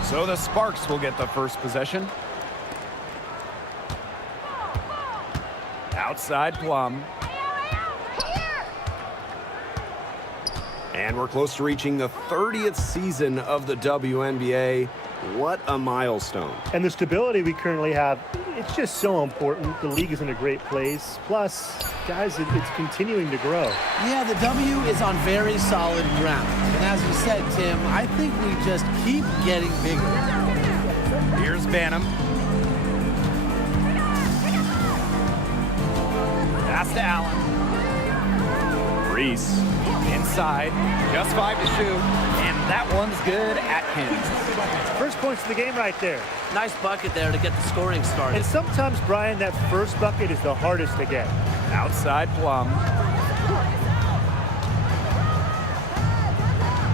So the Sparks will get the first possession. Outside Plum. And we're close to reaching the 30th season of the WNBA. What a milestone. And the stability we currently have, it's just so important. The league is in a great place. Plus, guys, it's continuing to grow. Yeah, the W is on very solid ground. And as you said, Tim, I think we just keep getting bigger. Here's Banham. Pass to Allen. Reese inside, just 5 to shoot, and that one's good. Atkins. First points of the game right there. Nice bucket there to get the scoring started. And sometimes, Brian, that first bucket is the hardest to get. Outside Plum.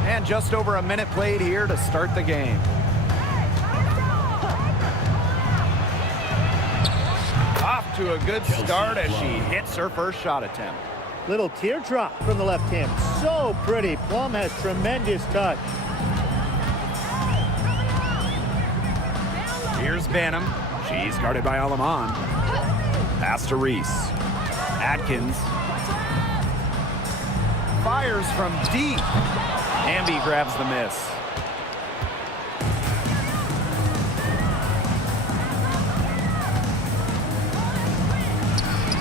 And just over a minute played here to start the game. Off to a good start as she hits her first shot attempt. Little teardrop from the left hand. So pretty. Plum has tremendous touch. Here's Banham. She's guarded by Alaman. Pass to Reese. Atkins. Fires from deep. Hamby grabs the miss.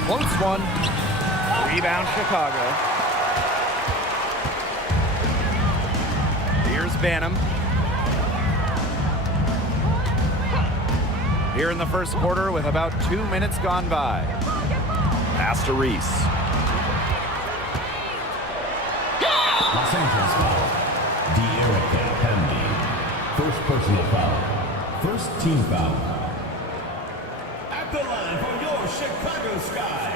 Floats one. Rebound Chicago. Here's Banham. Here in the first quarter with about 2 minutes gone by. Pass to Reese. Los Angeles foul. D'Erica Hamby. First personal foul. First team foul. At the line for your Chicago Sky,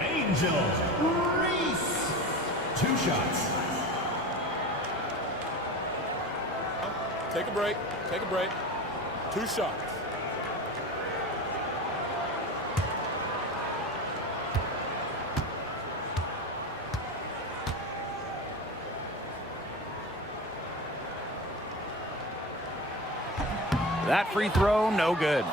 Angel Reese. 2 shots. Take a break. Take a break. 2 shots. That free throw, no good.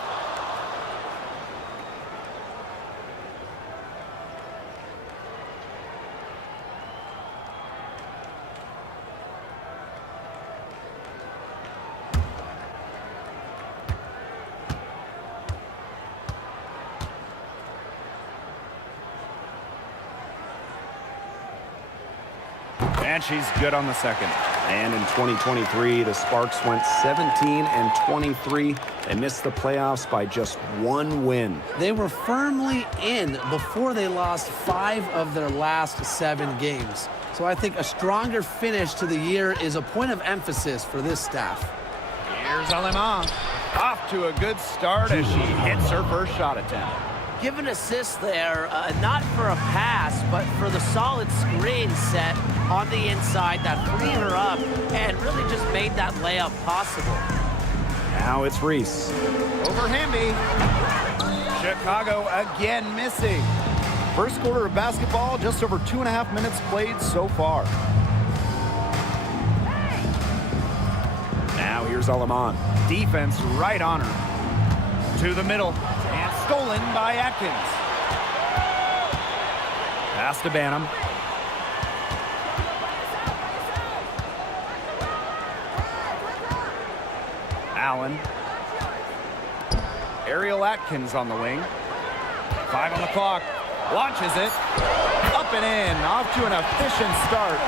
And she's good on the second. And in 2023, the Sparks went 17-23. They missed the playoffs by just one win. They were firmly in before they lost 5 of their last 7 games. So I think a stronger finish to the year is a point of emphasis for this staff. Here's Aleman. Off to a good start as she hits her first shot attempt. Give an assist there, not for a pass, but for the solid screen set on the inside that freed her up and really just made that layup possible. Now it's Reese. Over Hamby. Chicago again missing. First quarter of basketball, just over 2.5 minutes played so far. Now here's Aleman. Defense right on her. To the middle. And stolen by Atkins. Pass to Banham. Allen. Ariel Atkins on the wing. 5 on the clock. Launches it. Up and in. Off to an efficient start.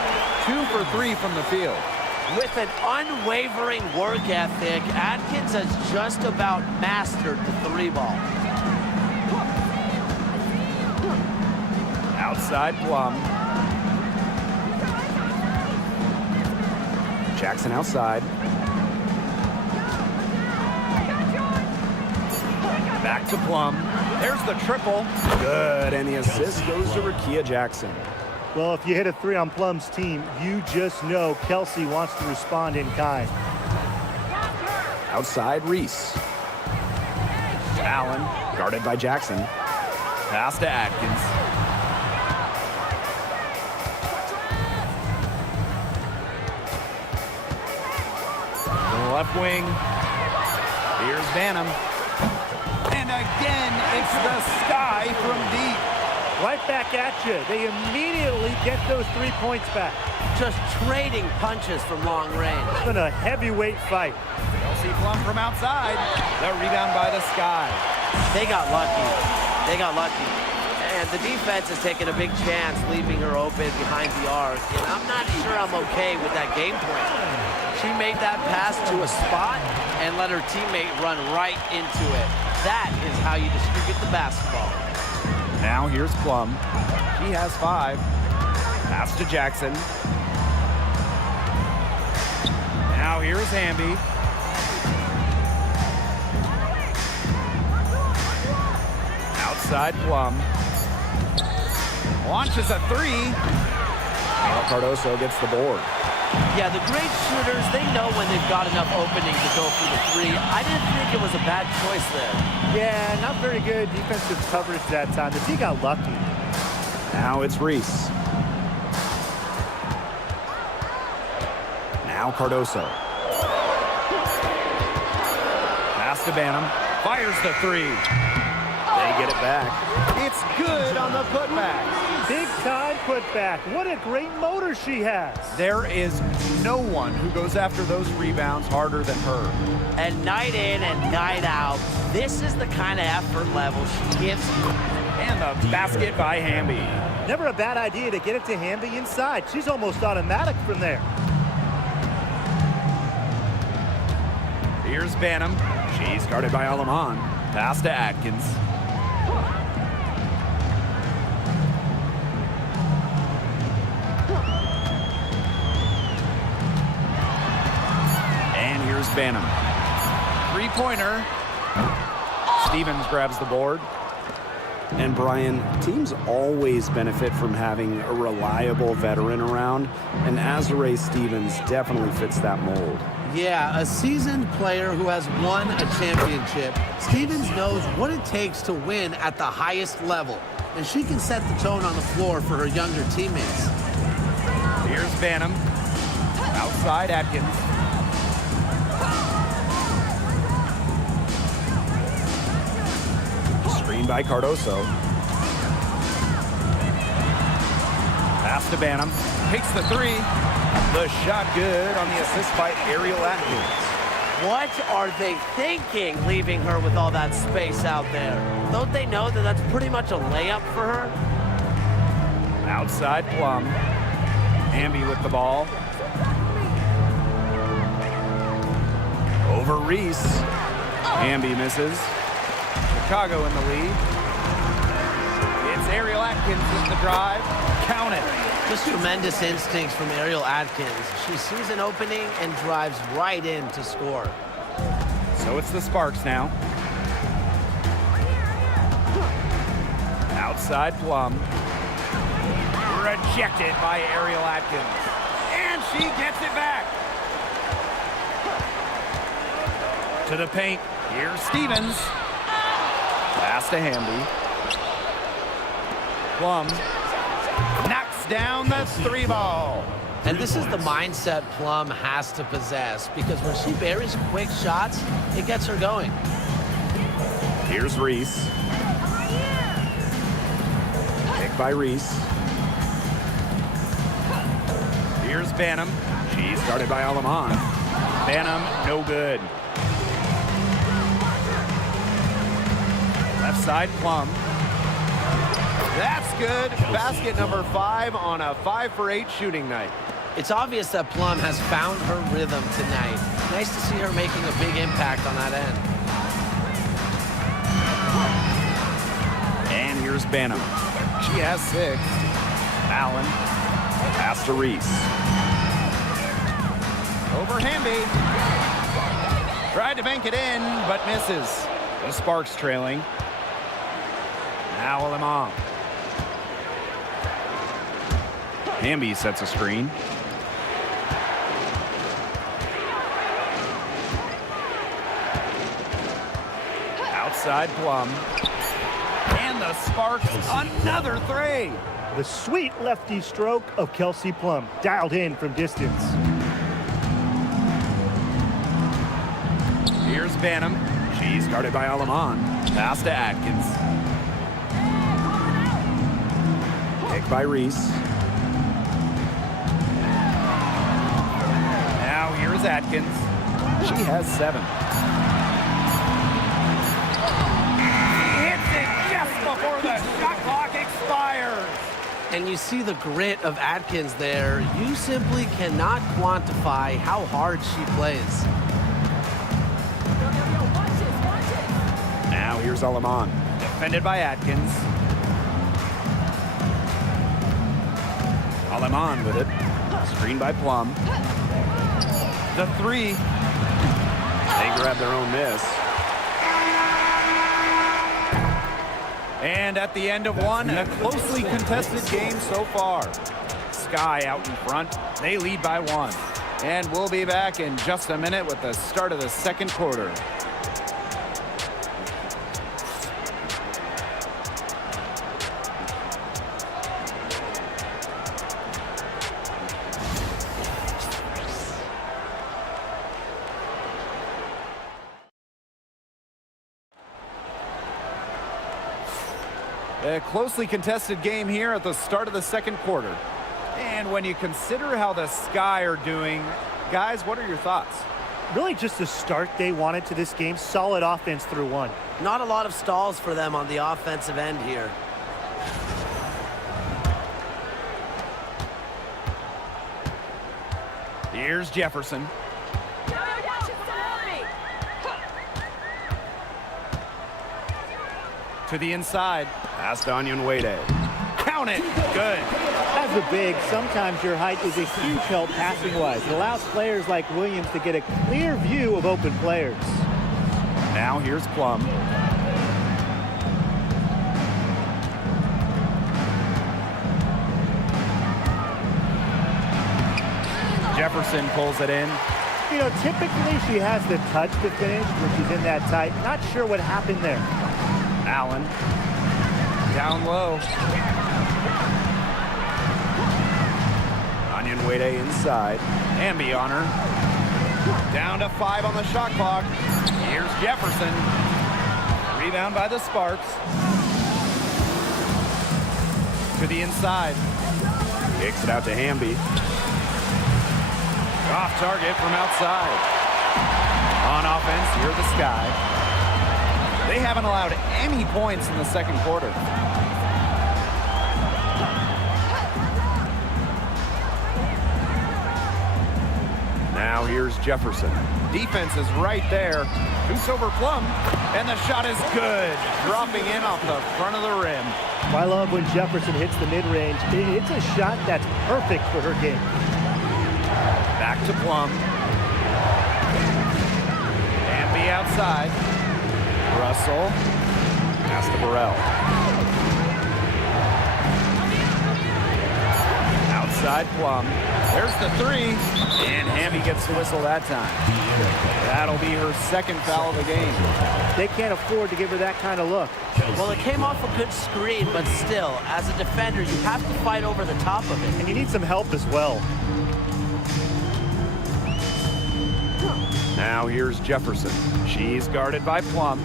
2 for 3 from the field. With an unwavering work ethic, Atkins has just about mastered the 3-ball. Outside Plum. Jackson outside. Back to Plum. There's the triple. Good, and the assist goes to Rakia Jackson. Well, if you hit a 3 on Plum's team, you just know Kelsey wants to respond in kind. Outside Reese. Allen. Guarded by Jackson. Pass to Atkins. Left wing. Here's Banham. And again, it's the Sky from deep. Right back at you. They immediately get those 3 points back. Just trading punches from long range. It's been a heavyweight fight. Kelsey Plum from outside. The rebound by the Sky. They got lucky. They got lucky. And the defense has taken a big chance leaving her open behind the arc. And I'm not sure I'm okay with that game plan. She made that pass to a spot and let her teammate run right into it. That is how you distribute the basketball. Now here's Plum. He has 5. Pass to Jackson. Now here's Hamby. Outside Plum. Launches a 3. Now Cardoso gets the board. Yeah, the great shooters, they know when they've got enough opening to go for the 3. I didn't think it was a bad choice there. Yeah, not very good defensive coverage that time. The team got lucky. Now it's Reese. Now Cardoso. Pass to Banham. Fires the 3. They get it back. It's good on the putback. Big time putback. What a great motor she has. There is no one who goes after those rebounds harder than her. And night in and night out, this is the kind of effort level she gives you. And the basket by Hamby. Never a bad idea to get it to Hamby inside. She's almost automatic from there. Here's Banham. She's guarded by Aleman. Pass to Atkins. And here's Banham. 3-pointer. Stevens grabs the board. And Brian, teams always benefit from having a reliable veteran around, and Azurá Stevens definitely fits that mold. Yeah, a seasoned player who has won a championship. Stevens knows what it takes to win at the highest level, and she can set the tone on the floor for her younger teammates. Here's Banham. Outside Atkins. Screen by Cardoso. Pass to Banham. Takes the 3. The shot good on the assist by Ariel Atkins. What are they thinking, leaving her with all that space out there? Don't they know that that's pretty much a layup for her? Outside Plum. Hamby with the ball. Reese. Hamby misses. Chicago in the lead. It's Ariel Atkins with the drive. Count it. Just tremendous instincts from Ariel Atkins. She sees an opening and drives right in to score. So it's the Sparks now. Outside Plum. Rejected by Ariel Atkins. And she gets it back. To the paint. Here's Stevens. Pass to Hamby. Plum knocks down the 3 ball. And this is the mindset Plum has to possess, because when she buries quick shots, it gets her going. Here's Reese. Pick by Reese. Here's Banham. She's guarded by Alaman. Banham, no good. Left side, Plum. That's good. Basket number 5 on a 5 for 8 shooting night. It's obvious that Plum has found her rhythm tonight. Nice to see her making a big impact on that end. And here's Banham. She has 6. Allen. Pass to Reese. Over Hamby. Tried to bank it in, but misses. The Sparks trailing. Now Alaman. Hamby sets a screen. Outside Plum. And the Sparks, another 3. The sweet lefty stroke of Kelsey Plum, dialed in from distance. Here's Banham. She's guarded by Alaman. Pass to Atkins. Pick by Reese. Now here's Atkins. She has 7. He hits it just before the shot clock expires. And you see the grit of Atkins there. You simply cannot quantify how hard she plays. Now here's Alaman. Defended by Atkins. Alaman with it. Screened by Plum. The 3. They grab their own miss. And at the end of one, a closely contested game so far. Sky out in front. They lead by 1. And we'll be back in just a minute with the start of the second quarter. A closely contested game here at the start of the second quarter. And when you consider how the Sky are doing, guys, what are your thoughts? Really just the start they wanted to this game. Solid offense through 1. Not a lot of stalls for them on the offensive end here. Here's Jefferson. To the inside. Pass to WNBA. Count it. Good. As a big, sometimes your height is a huge help passing-wise. It allows players like Williams to get a clear view of open players. Now here's Plum. Jefferson pulls it in. You know, typically she has the touch to finish when she's in that tight. Not sure what happened there. Allen. Down low. WNBA inside. Hamby on her. Down to 5 on the shot clock. Here's Jefferson. Rebound by the Sparks. To the inside. Kicks it out to Hamby. Off target from outside. On offense, here the Sky. They haven't allowed any points in the second quarter. Now here's Jefferson. Defense is right there. Shoots over Plum, and the shot is good. Dropping in off the front of the rim. I love when Jefferson hits the mid-range. It's a shot that's perfect for her game. Back to Plum. Hamby outside. Russell. Pass to Burrell. Outside Plum. There's the three. And Hamby gets the whistle that time. That'll be her second foul of the game. They can't afford to give her that kind of look. Well, it came off a good screen, but still, as a defender, you have to fight over the top of it. And you need some help as well. Now here's Jefferson. She's guarded by Plum.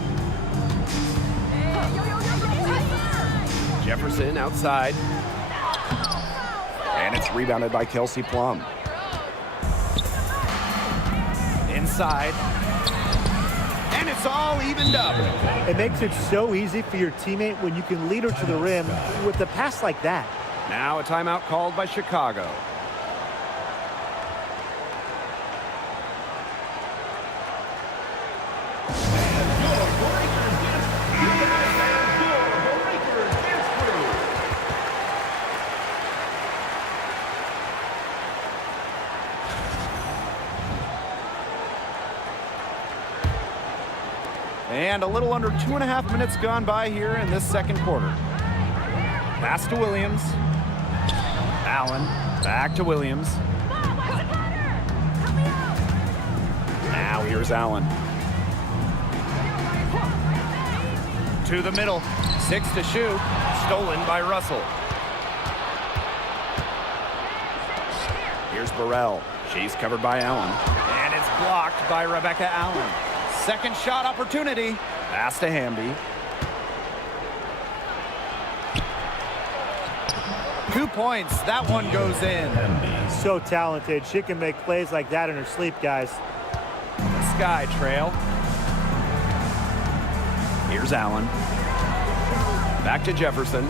Jefferson outside. And it's rebounded by Kelsey Plum. Inside. And it's all evened up. It makes it so easy for your teammate when you can lead her to the rim with a pass like that. Now a timeout called by Chicago. And a little under 2.5 minutes gone by here in this second quarter. Pass to Williams. Allen, back to Williams. Now here's Allen. To the middle, 6 to shoot, stolen by Russell. Here's Burrell. She's covered by Allen. And it's blocked by Rebecca Allen. Second shot opportunity. Pass to Hamby. 2 points. That one goes in. So talented. She can make plays like that in her sleep, guys. Sky trail. Here's Allen. Back to Jefferson.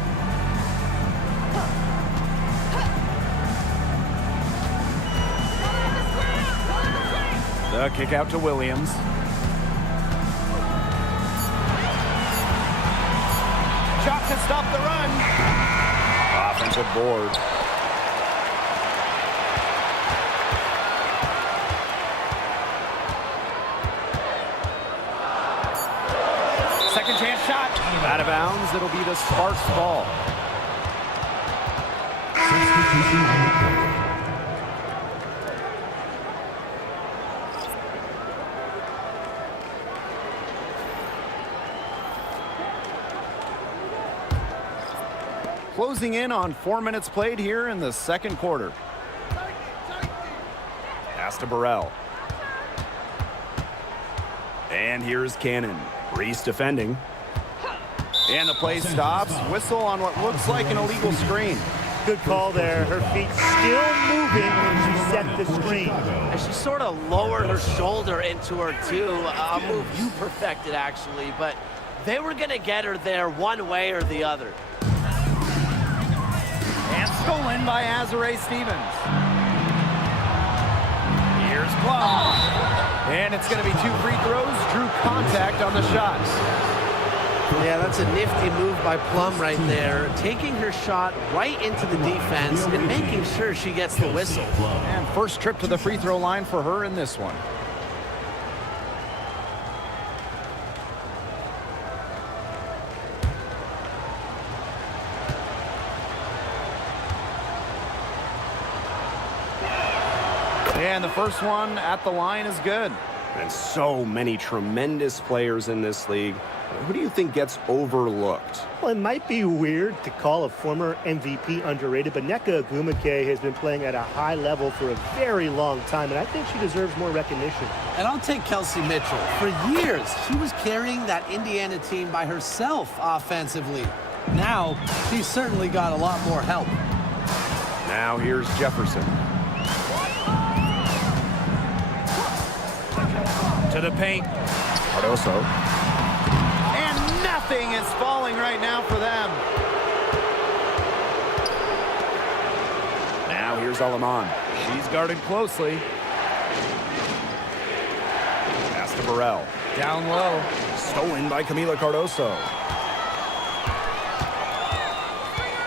The kick out to Williams. Shot to stop the run. Offensive board. Second chance shot. Out of bounds. It'll be the Sparks ball. Closing in on 4 minutes played here in the second quarter. Pass to Burrell. And here's Cannon. Reese defending. And the play stops. Whistle on what looks like an illegal screen. Good call there. Her feet still moving when she set the screen. And she sort of lowered her shoulder into her, too. A move you perfected, actually. But they were going to get her there one way or the other. And stolen by Azare Stevens. Here's Plum. And it's going to be 2 free throws. Drew contact on the shots. Yeah, that's a nifty move by Plum right there. Taking her shot right into the defense and making sure she gets the whistle. And first trip to the free throw line for her in this one. And the first one at the line is good. And so many tremendous players in this league. Who do you think gets overlooked? Well, it might be weird to call a former MVP underrated, but Nneka Ogwumike has been playing at a high level for a very long time, and I think she deserves more recognition. And I'll take Kelsey Mitchell. For years, she was carrying that Indiana team by herself offensively. Now, she's certainly got a lot more help. Now here's Jefferson. To the paint. Cardoso. And nothing is falling right now for them. Now here's Alaman. She's guarded closely. to Burrell. Down low. Stolen by Camila Cardoso.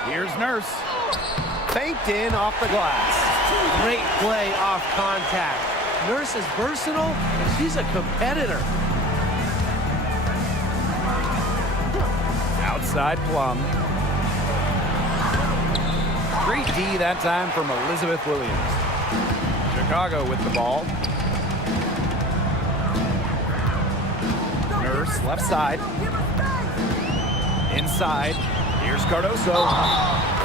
Here's Nurse. Faked in off the glass. Great play off contact. Nurse is versatile, and she's a competitor. Outside Plum. Great D that time from Elizabeth Williams. Chicago with the ball. Nurse, left side. Inside. Here's Cardoso.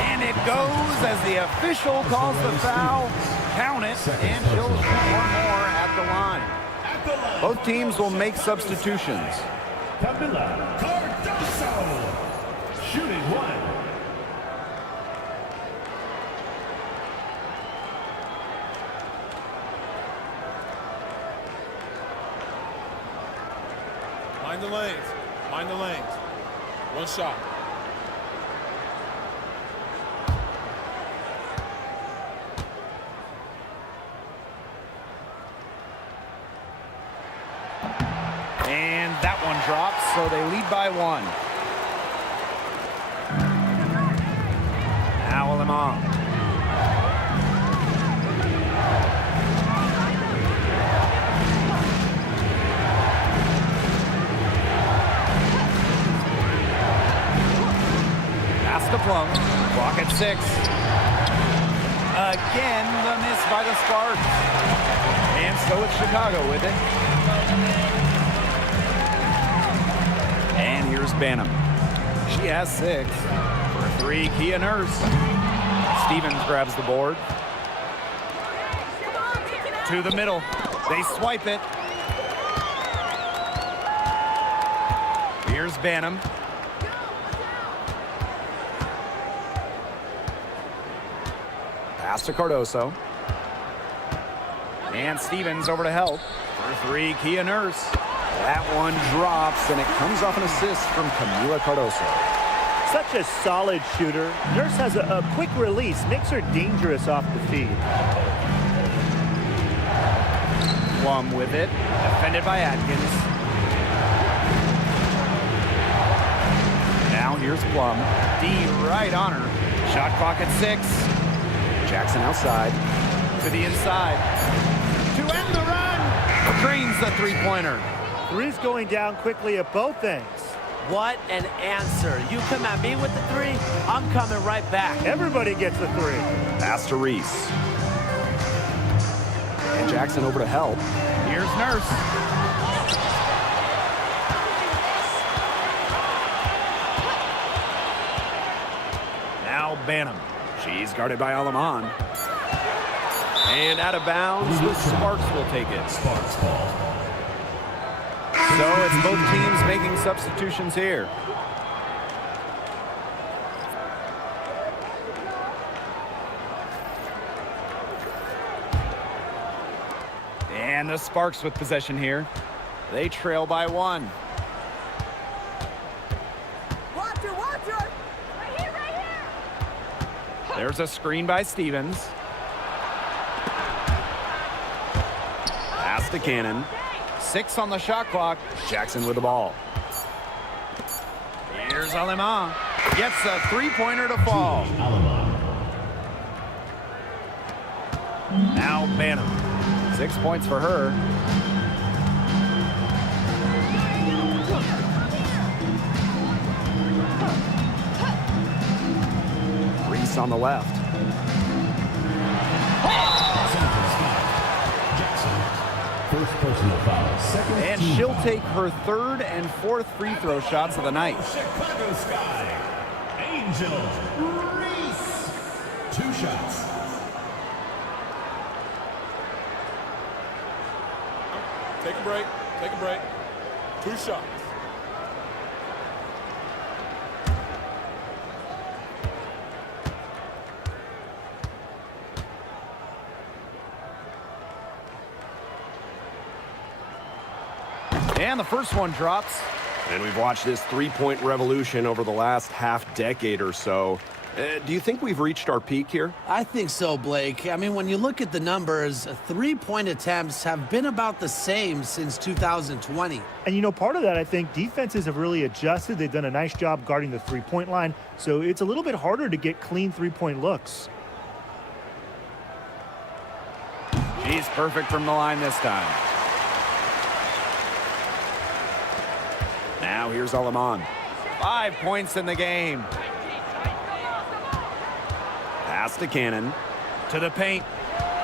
And it goes as the official calls the foul. Count it, and she'll shoot one more at the line. Both teams will make substitutions. Camila Cardoso, shooting one. Mind the lanes. Mind the lanes. One shot. And that one drops, so they lead by one. Now Lemon. Pass to Plum. Clock at 6. Again, the miss by the Sparks. And so it's Chicago with it. And here's Banham. She has 6. For 3, Kia Nurse. Stevens grabs the board. To the middle. They swipe it. Here's Banham. Pass to Cardoso. And Stevens over to help. For 3, Kia Nurse. That one drops, and it comes off an assist from Camila Cardoso. Such a solid shooter. Nurse has a quick release, makes her dangerous off the feed. Plum with it, defended by Atkins. Now here's Plum. D right on her. Shot clock at 6. Jackson outside. To the inside. To end the run. Drains the three-pointer. Three's going down quickly at both ends. What an answer. You come at me with the 3, I'm coming right back. Everybody gets a 3. Pass to Reese. And Jackson over to help. Here's Nurse. Now Banham. She's guarded by Alaman. And out of bounds, the Sparks will take it. Sparks ball. So it's both teams making substitutions here. And the Sparks with possession here. They trail by 1. Watch her, watch her. Right here, right here. There's a screen by Stevens. Pass to Cannon. 6 on the shot clock. Jackson with the ball. Here's Alema. Gets a three-pointer to fall. Now Banham. 6 points for her. Reese on the left. First personal foul. Second And team she'll foul. take her 3rd and 4th free throw shots of the night. Chicago Sky. Angel Reese. 2 shots. Take a break. Take a break. 2 shots. And the first one drops. And we've watched this three-point revolution over the last half decade or so. Do you think we've reached our peak here? I think so, Blake. I mean, when you look at the numbers, 3-point attempts have been about the same since 2020. And, you know, part of that, I think, defenses have really adjusted. They've done a nice job guarding the three-point line, so it's a little bit harder to get clean three-point looks. She's perfect from the line this time. Now here's Aleman. 5 points in the game. Pass to Cannon. To the paint.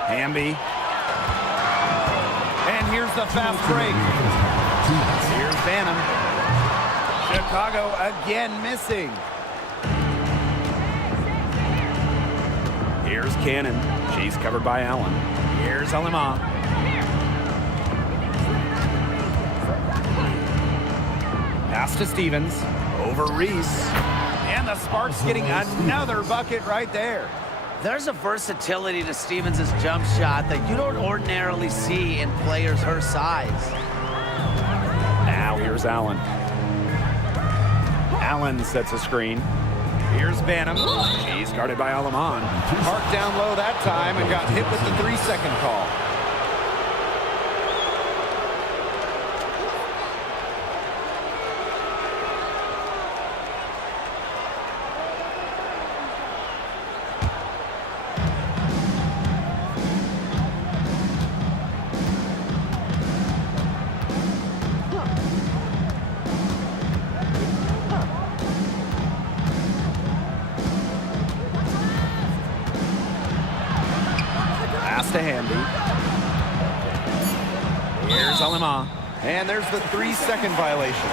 Hamby. And here's the fast break. Here's Banham. Chicago again missing. Here's Cannon. She's covered by Allen. Here's Aleman. Pass to Stevens. Over Reese. And the Sparks getting another bucket right there. There's a versatility to Stevens' jump shot that you don't ordinarily see in players her size. Now here's Allen. Allen sets a screen. Here's Banham. She's guarded by Aleman. Parked down low that time and got hit with the 3-second call. To Hamby. Here's Aleman. And there's the 3-second violation.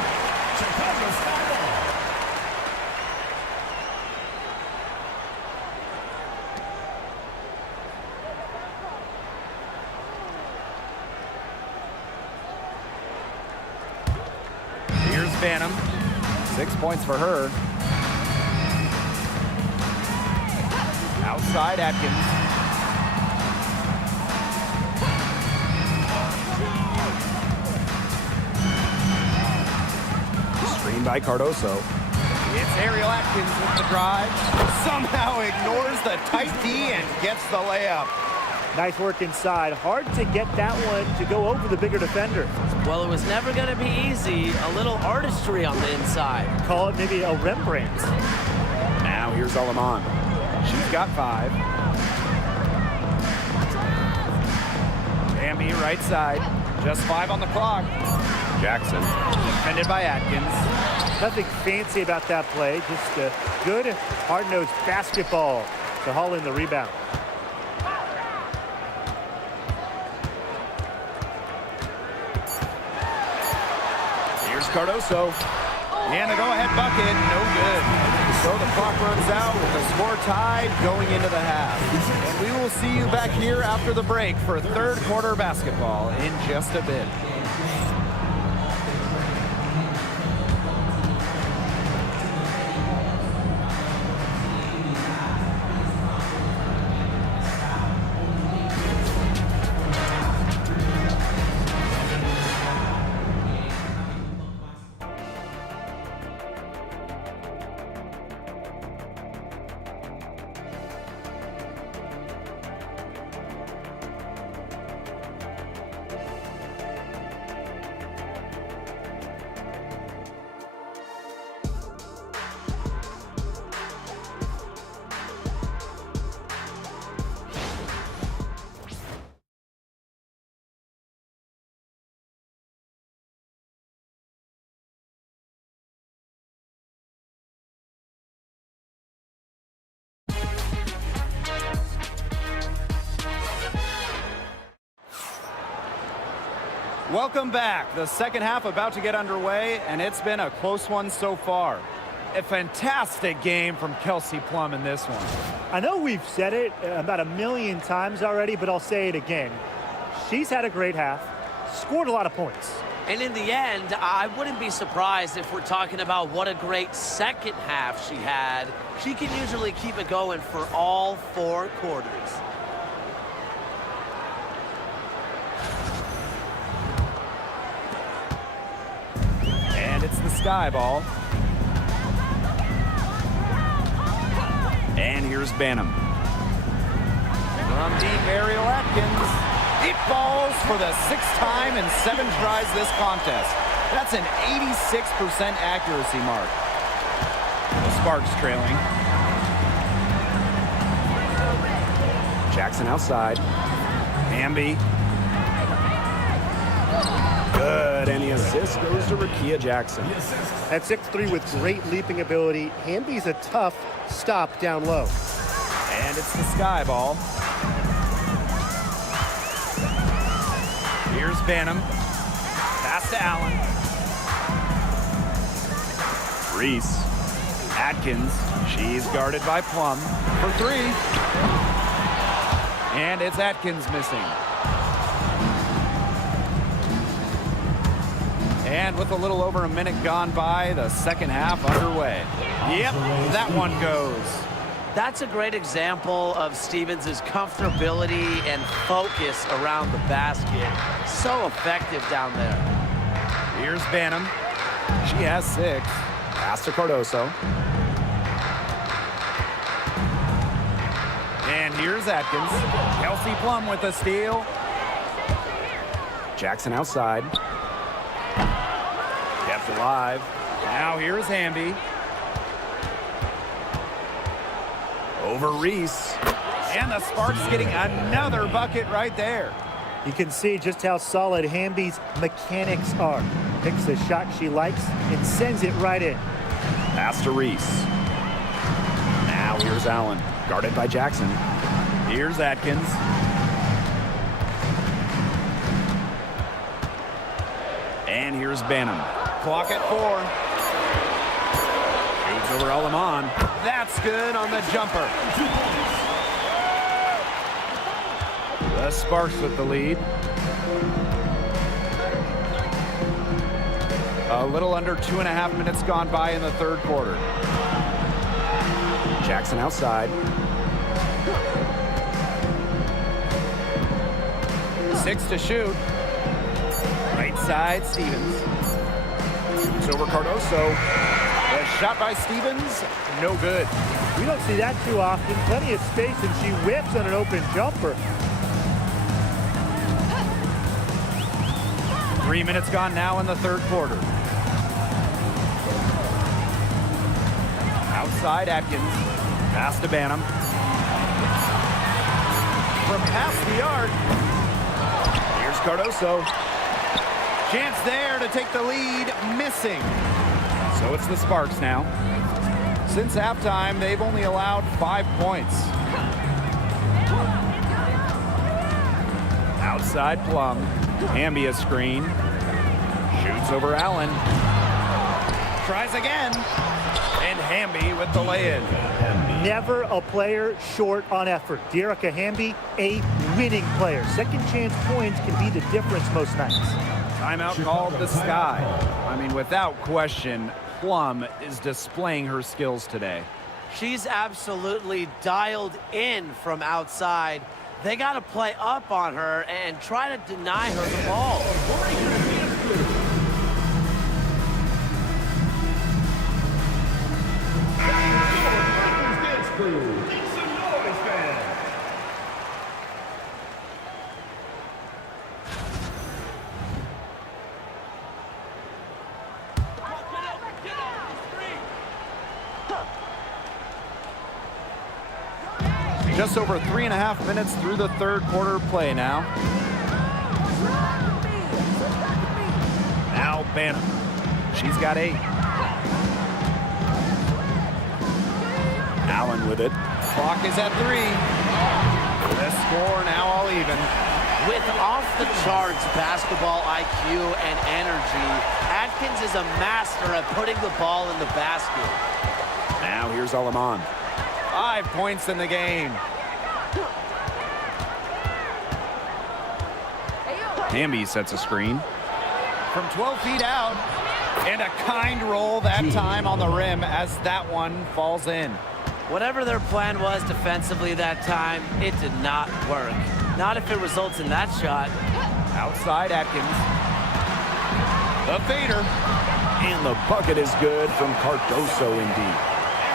Here's Banham. 6 points for her. Outside Atkins. By Cardoso. It's Ariel Atkins with the drive. Somehow ignores the tight D and gets the layup. Nice work inside. Hard to get that one to go over the bigger defender. Well, it was never going to be easy. A little artistry on the inside. Call it maybe a Rembrandt. Now here's Aleman. She's got 5. Hamby right side. Just 5 on the clock. Jackson defended by Atkins. Nothing fancy about that play. Just a good, hard-nosed basketball to haul in the rebound. Here's Cardoso. And the go-ahead bucket, no good. So the clock runs out with the score tied going into the half. And we will see you back here after the break for third quarter basketball in just a bit. Welcome back. The second half about to get underway, and it's been a close one so far. A fantastic game from Kelsey Plum in this one. I know we've said it about a million times already, but I'll say it again. She's had a great half, scored a lot of points. And in the end, I wouldn't be surprised if we're talking about what a great second half she had. She can usually keep it going for all 4 quarters. And it's the Sky Ball. And here's Banham. From deep, Ariel Atkins. It falls for the 6th time in 7 tries this contest. That's an 86% accuracy mark. The Sparks trailing. Jackson outside. Hamby. Good, and the assist goes to Rakia Jackson. At 6'3" with great leaping ability, Hamby's a tough stop down low. And it's the Sky ball. Here's Banham. Pass to Allen. Reese. Atkins. She's guarded by Plum for 3. And it's Atkins missing. And with a little over a minute gone by, the second half underway. Yep, that one goes. That's a great example of Stevens' comfortability and focus around the basket. So effective down there. Here's Banham. She has 6. Pass to Cardoso. And here's Atkins. Kelsey Plum with a steal. Jackson outside. Kept alive. Now here's Hamby. Over Reese. And the Sparks getting another bucket right there. You can see just how solid Hamby's mechanics are. Picks a shot she likes and sends it right in. Pass to Reese. Now here's Allen. Guarded by Jackson. Here's Atkins. And here's Banham. Clock at 4. Shoots over Alaman. That's good on the jumper. The Sparks with the lead. A little under 2.5 minutes gone by in the third quarter. Jackson outside. 6 to shoot. Right side, Stevens. Shoots over Cardoso. The shot by Stevens, no good. We don't see that too often. Plenty of space, and she whips on an open jumper. 3 minutes gone now in the third quarter. Outside, Atkins. Pass to Banham. From past the arc. Here's Cardoso. Chance there to take the lead, missing. So it's the Sparks now. Since halftime, they've only allowed 5 points. Outside Plum. Hamby a screen. Shoots over Allen. Tries again. And Hamby with the lay-in. Never a player short on effort. Dearica Hamby, a winning player. Second chance points can be the difference most nights. Timeout called the Sky. I mean, without question, Plum is displaying her skills today. She's absolutely dialed in from outside. They got to play up on her and try to deny her the ball. Just over 3.5 minutes through the third quarter play now. Now Banham. She's got 8. Allen with it. Clock is at 3. The score now all even. With off-the-charts basketball IQ and energy, Atkins is a master at putting the ball in the basket. Now here's Alaman. 5 points in the game. Hamby sets a screen. From 12 feet out. And a kind roll that time on the rim as that one falls in. Whatever their plan was defensively that time, it did not work. Not if it results in that shot. Outside Atkins. The fader. And the bucket is good from Cardoso indeed.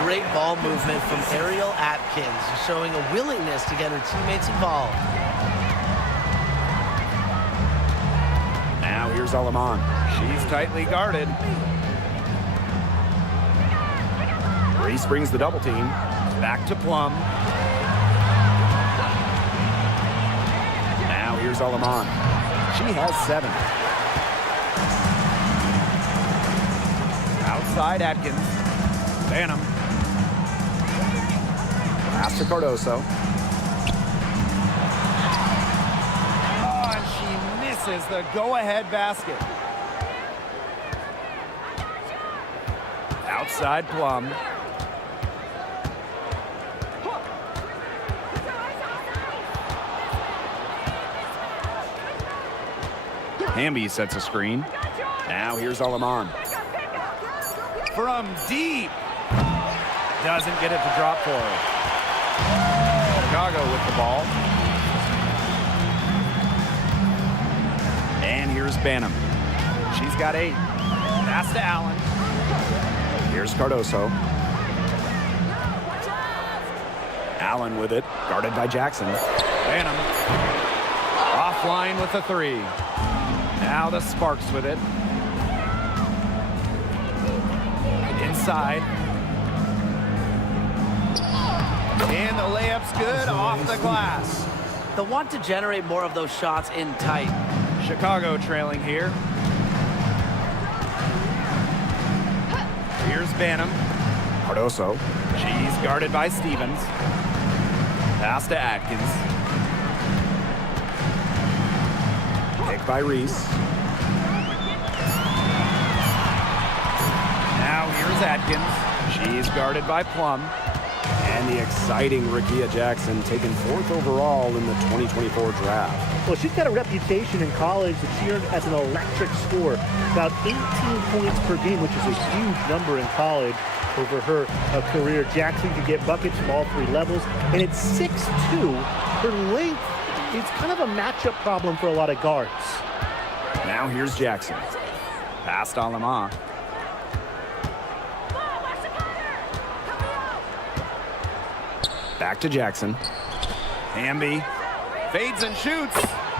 great ball movement from Ariel Atkins, showing a willingness to get her teammates involved. Now here's Alaman. She's tightly guarded. Reese brings the double team. Back to Plum. Now here's Alaman. She has 7. Outside Atkins. Banham. Pass to Cardoso. Oh, and she misses the go-ahead basket. Outside Plum. Hamby sets a screen. Now here's Alaman. From deep. Doesn't get it to drop for her. Chicago with the ball. And here's Banham. She's got 8. Pass to Allen. Here's Cardoso. Allen with it. Guarded by Jackson. Banham. Offline with the 3. Now the Sparks with it. Inside. And the layup's good off the glass. They'll want to generate more of those shots in tight. Chicago trailing here. Here's Banham. Cardoso. She's guarded by Stevens. Pass to Atkins. Pick by Reese. Now here's Atkins. She's guarded by Plum. And the exciting Rickea Jackson taken 4th overall in the 2024 draft. Well, she's got a reputation in college that she earned as an electric scorer. About 18 points per game, which is a huge number in college over her career. Jackson can get buckets from all 3 levels. And at 6'2", her length is kind of a matchup problem for a lot of guards. Now here's Jackson. Past Alaman. Back to Jackson. Hamby fades and shoots.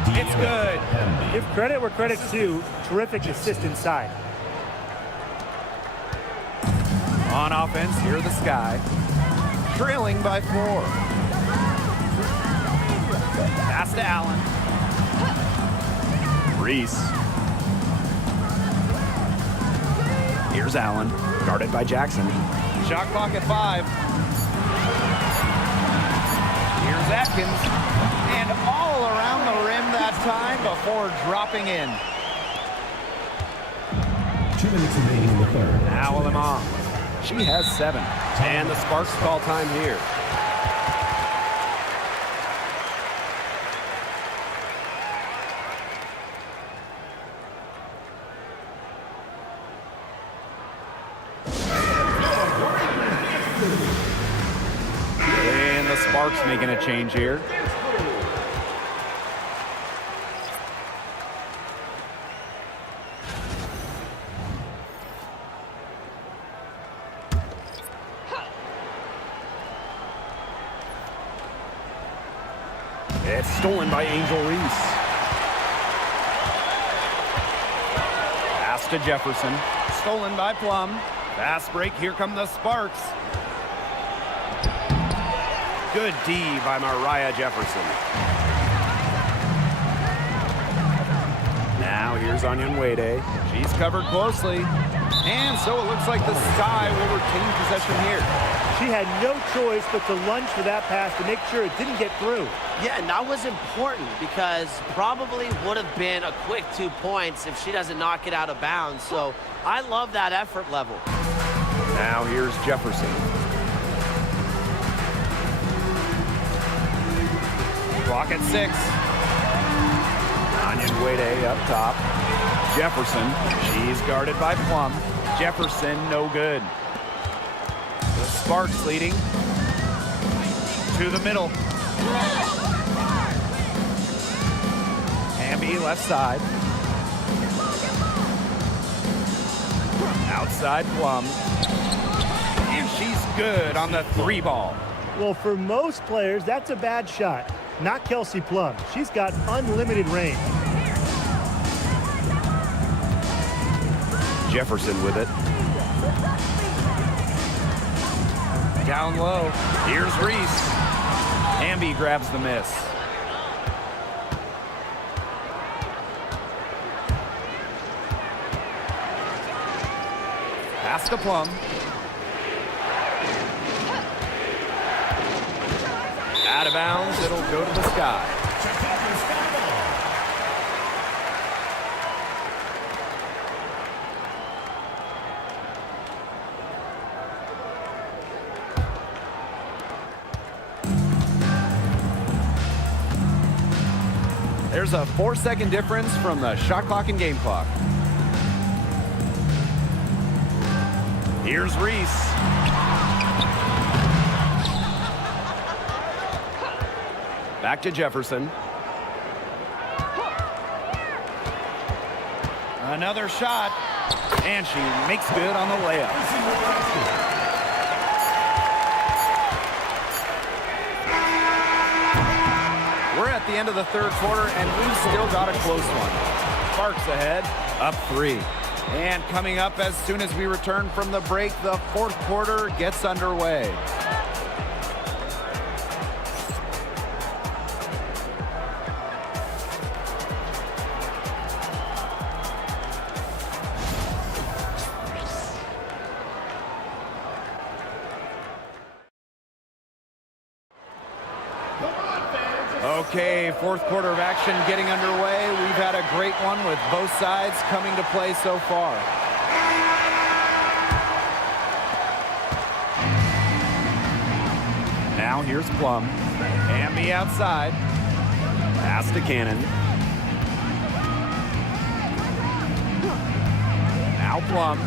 It's good. Give credit where credit's due. Terrific assist inside. On offense, here are the Sky. Trailing by 4. Pass to Allen. Reese. Here's Allen. Guarded by Jackson. Shot clock at 5. Here's Atkins, and all around the rim that time before dropping in. 2 minutes remaining in the third. Now Alaman. She has 7. And the Sparks call time here. Sparks making a change here. It's stolen by Angel Reese. Pass to Jefferson. Stolen by Plum. Fast break. Here come the Sparks. Good D by Mariah Jefferson. Now here's Onyenwere. She's covered closely. And so it looks like the Sky will retain possession here. She had no choice but to lunge for that pass to make sure it didn't get through. Yeah, and that was important because probably would have been a quick 2 points if she doesn't knock it out of bounds. So I love that effort level. Now here's Jefferson. Clock at 6. Onyenwere up top. Jefferson, she's guarded by Plum. Jefferson, no good. The Sparks leading to the middle. Hamby left side. Outside Plum. And she's good on the 3 ball. Well, for most players, that's a bad shot. Not Kelsey Plum. She's got unlimited range. Jefferson with it. Down low. Here's Reese. Hamby grabs the miss. Pass to Plum. Out of bounds. It'll go to the sky. There's a 4-second difference from the shot clock and game clock. Here's Reese. Back to Jefferson. Another shot, and she makes good on the layup. We're at the end of the third quarter, and we've still got a close one. Sparks ahead, up 3. And coming up as soon as we return from the break, the fourth quarter gets underway. Okay, fourth quarter of action getting underway. We've had a great one with both sides coming to play so far. Now here's Plum. Hamby outside. Pass to Cannon. Now Plum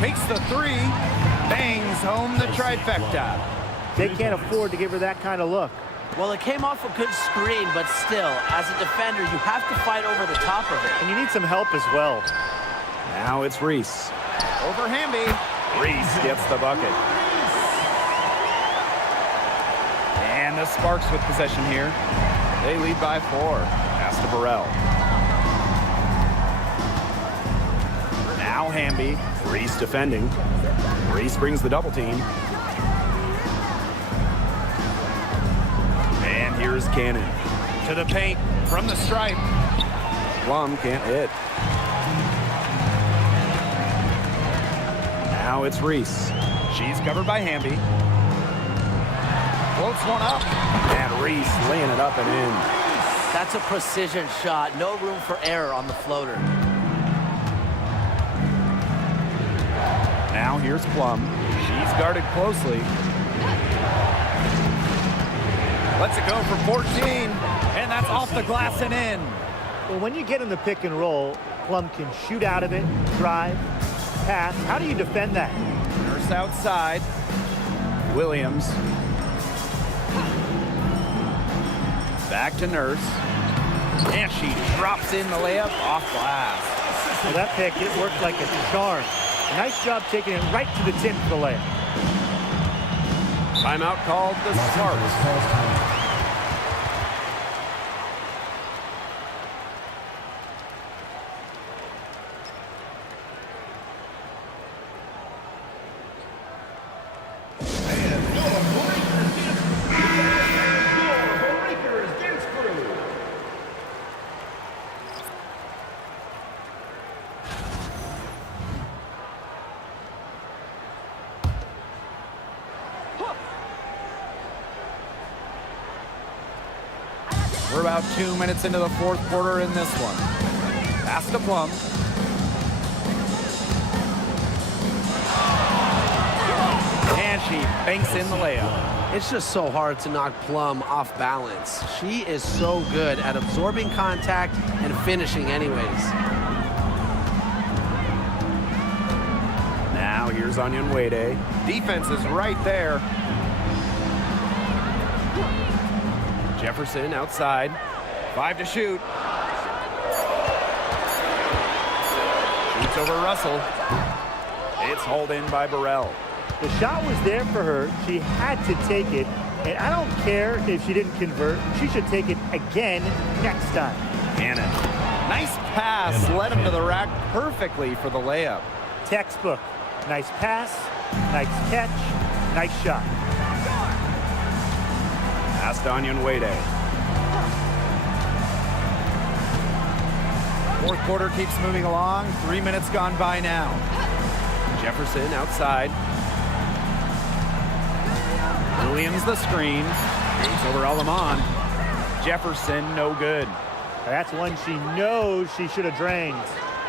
takes the 3. Bangs home the trifecta. They can't afford to give her that kind of look. Well, it came off a good screen, but still, as a defender, you have to fight over the top of it. And you need some help as well. Now it's Reese. Over Hamby. Reese gets the bucket. And the Sparks with possession here. They lead by 4. Pass to Burrell. Now Hamby. Reese defending. Reese brings the double team. Here's Cannon. To the paint from the stripe. Plum can't hit. Now it's Reese. She's covered by Hamby. Floats one up. And Reese laying it up and in. That's a precision shot. No room for error on the floater. Now here's Plum. She's guarded closely. Lets it go for 14, and that's off the glass and in. Well, when you get in the pick and roll, Plum can shoot out of it, drive, pass. How do you defend that? Nurse outside. Williams. Back to Nurse. And she drops in the layup off glass. Well, that pick, it worked like a charm. Nice job taking it right to the tin for the layup. Timeout called the Sparks. We're about 2 minutes into the fourth quarter in this one. Pass to Plum. And she banks in the layup. It's just so hard to knock Plum off balance. She is so good at absorbing contact and finishing anyways. Now here's Onyenwede. Defense is right there. Jefferson outside. 5 to shoot. Shoots over Russell. It's hauled in by Burrell. The shot was there for her. She had to take it. And I don't care if she didn't convert. She should take it again next time. Cannon. Nice pass. Led him to the rack perfectly for the layup. Textbook. Nice pass, nice catch, nice shot. Pass to WNBA. Fourth quarter keeps moving along. 3 minutes gone by now. Jefferson outside. Williams the screen. Moves over Alamon. Jefferson no good. That's one she knows she should have drained.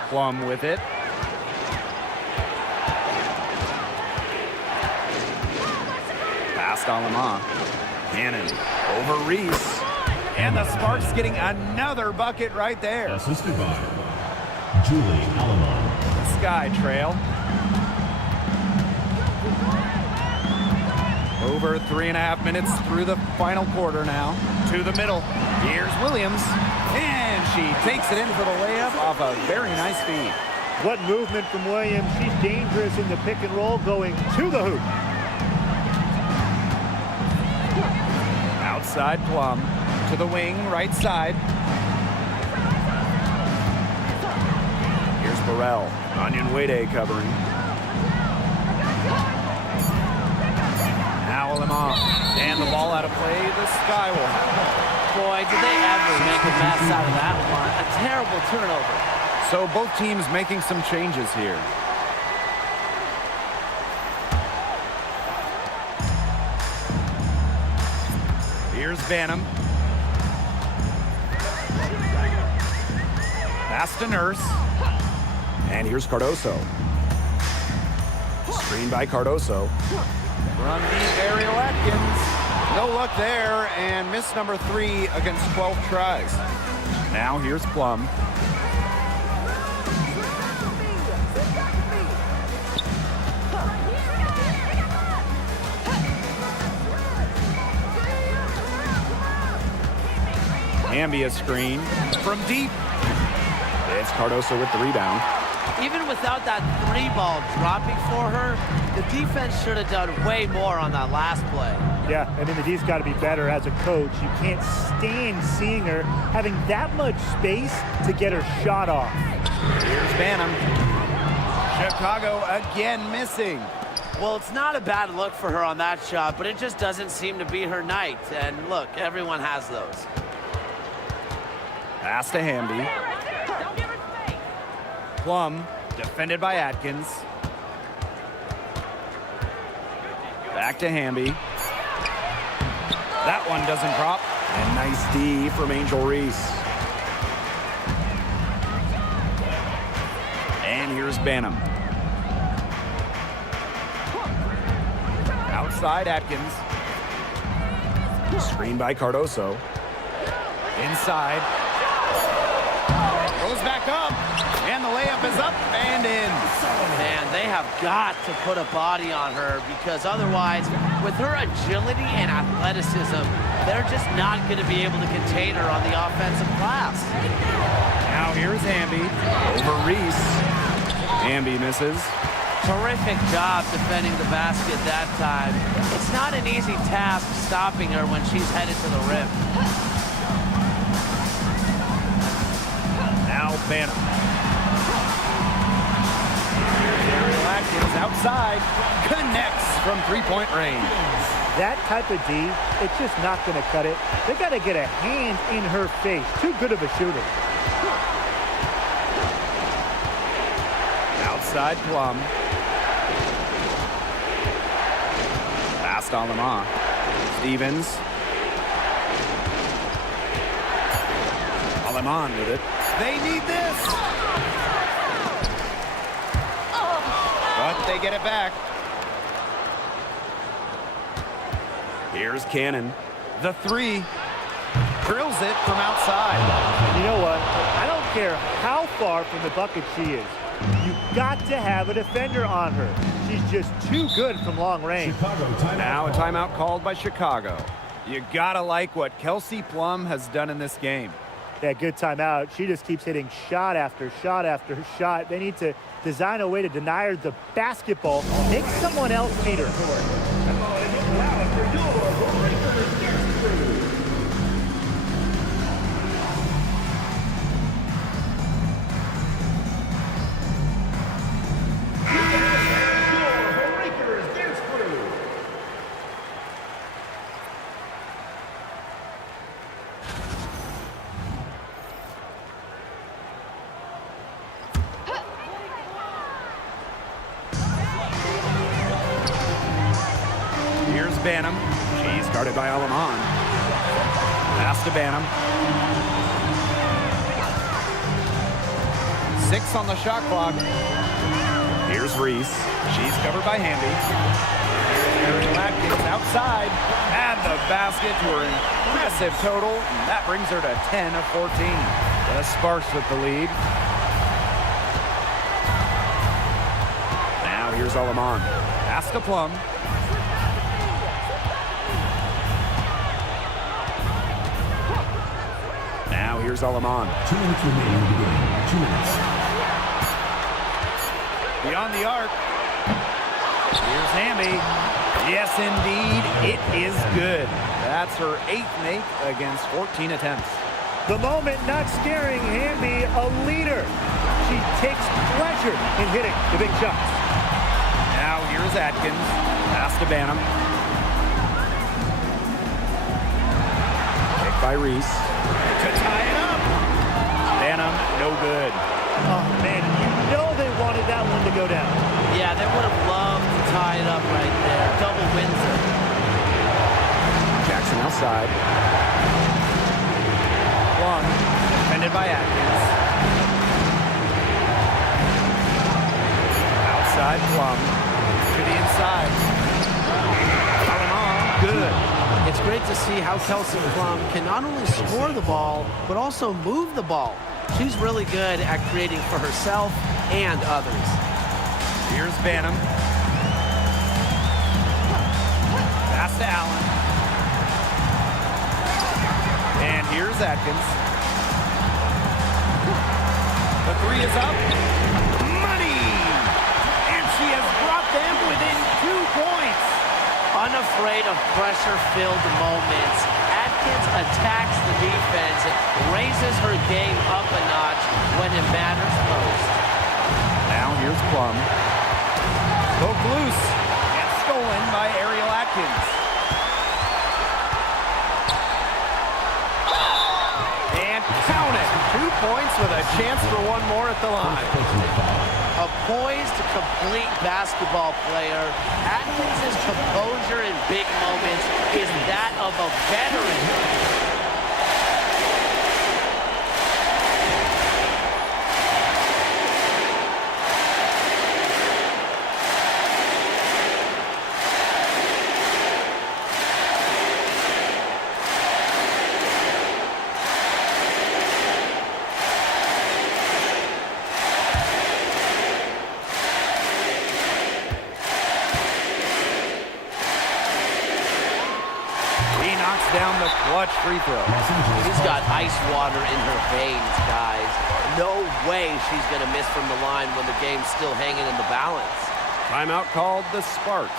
Plum with it. Pass to Alamon. Cannon over Reese. And the Sparks getting another bucket right there. Assisted by Julie Alamon. Sky trail. Over 3.5 minutes through the final quarter now. To the middle. Here's Williams. And she takes it in for the layup off a very nice feed. What movement from Williams. She's dangerous in the pick and roll going to the hoop. Outside Plum. To the wing, right side. Here's Burrell. WNBA covering. Now Lamont. And the ball out of play. The Sky will have it. Boy, did they ever make a mess out of that one. A terrible turnover. So both teams making some changes here. Here's Banham. Pass to Nurse. And here's Cardoso. Screen by Cardoso. From the aerial Atkins. No luck there, and miss number 3 against 12 tries. Now here's Plum. Ambia screen from deep. It's Cardoso with the rebound. Even without that 3-ball dropping for her, the defense should have done way more on that last play. Yeah, I mean, the D's got to be better as a coach. You can't stand seeing her having that much space to get her shot off. Here's Banham. Chicago again missing. Well, it's not a bad look for her on that shot, but it just doesn't seem to be her night. And look, everyone has those. Pass to Hamby. Plum, defended by Atkins. Back to Hamby. That one doesn't drop. And nice D from Angel Reese. And here's Banham. Outside Atkins. Screen by Cardoso. Inside. Goes back up. And the layup is up and in. Man, they have got to put a body on her because otherwise, with her agility and athleticism, they're just not going to be able to contain her on the offensive glass. Now here's Hamby over Reese. Hamby misses. Terrific job defending the basket that time. It's not an easy task stopping her when she's headed to the rim. Now Banham. Ariel Atkins outside. Connects from three-point range. That type of D, it's just not going to cut it. They got to get a hand in her face. Too good of a shooter. Outside Plum. Pass to Lamont. Stevens. Alamon with it. They need this. But they get it back. Here's Cannon. The 3. Drills it from outside. You know what? I don't care how far from the bucket she is. You've got to have a defender on her. She's just too good from long range. Now a timeout called by Chicago. You gotta like what Kelsey Plum has done in this game. Yeah, good timeout. She just keeps hitting shot after shot after shot. They need to design a way to deny her the basketball. Make someone else beat her. Banham. She's guarded by Alaman. Pass to Banham. 6 on the shot clock. Here's Reese. She's covered by Hamby. Here's Ariel Atkins outside. And the basket to her impressive total. And that brings her to 10 of 14. The Sparks with the lead. Now here's Alaman. Pass to Plum. Now here's Alaman. 2 minutes remaining in the game. 2 minutes. Beyond the arc. Here's Hamby. Yes, indeed. It is good. That's her 8th make against 14 attempts. The moment not scaring Hamby, a leader. She takes pleasure in hitting the big shots. Now here's Atkins. Pass to Banham. Kick by Reese. To tie it up. Banham, no good. Oh, man, you know they wanted that one to go down. Yeah, they would have loved to tie it up right there. Double wins it. Jackson outside. Plum, defended by Atkins. Outside Plum. To the inside. Good. It's great to see how Kelsey Plum can not only score the ball, but also move the ball. She's really good at creating for herself and others. Here's Banham. Pass to Allen. And here's Atkins. The 3 is up. Money! And she has brought them within 2 points. Unafraid of pressure-filled moments, Atkins attacks the defense, raises her game up a notch when it matters most. Now here's Plum. Poked loose and stolen by Ariel Atkins. And count it. 2 points with a chance for one more at the line. A poised, complete basketball player, Atkins' composure in big moments is that of a veteran. Down the clutch free throw. She's got ice water in her veins, guys. No way she's going to miss from the line when the game's still hanging in the balance. Timeout called the Sparks.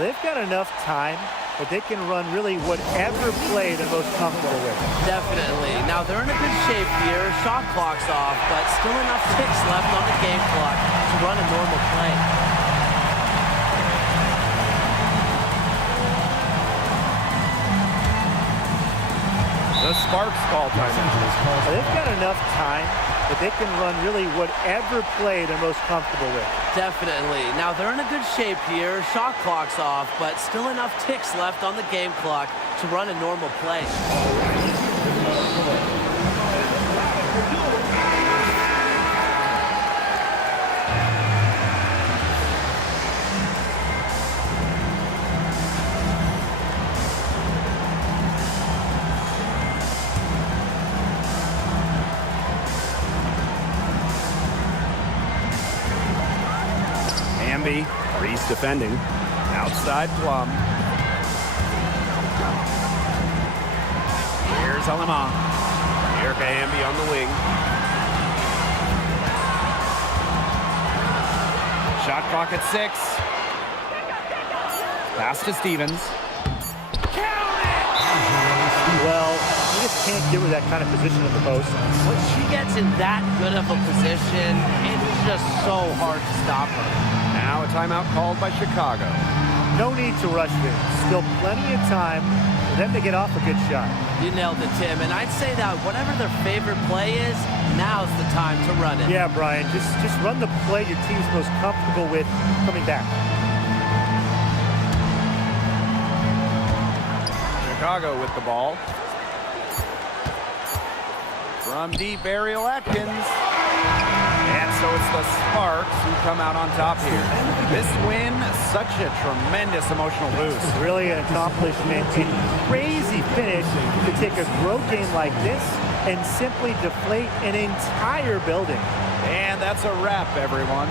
They've got enough time that they can run really whatever play they're most comfortable with. Definitely. Now, they're in a good shape here. Shot clock's off, but still enough ticks left on the game clock to run a normal play. The Sparks call timeout. They've got enough time that they can run really whatever play they're most comfortable with. Definitely. Now, they're in a good shape here. Shot clock's off, but still enough ticks left on the game clock to run a normal play. Reese defending. Outside Plum. Here's Alaman. Erica Hamby on the wing. Shot clock at 6. Pass to Stevens. Well, you just can't give her that kind of position at the post. When she gets in that good of a position, it's just so hard to stop her. Now a timeout called by Chicago. No need to rush here. Still plenty of time for them to get off a good shot. You nailed it, Tim. And I'd say that whatever their favorite play is, now's the time to run it. Yeah, Brian, just run the play your team's most comfortable with coming back. Chicago with the ball. From deep, Ariel Atkins. And so it's the Sparks who come out on top here. This win, such a tremendous emotional boost. Really an accomplishment and crazy finish to take a road game like this and simply deflate an entire building. And that's a wrap, everyone.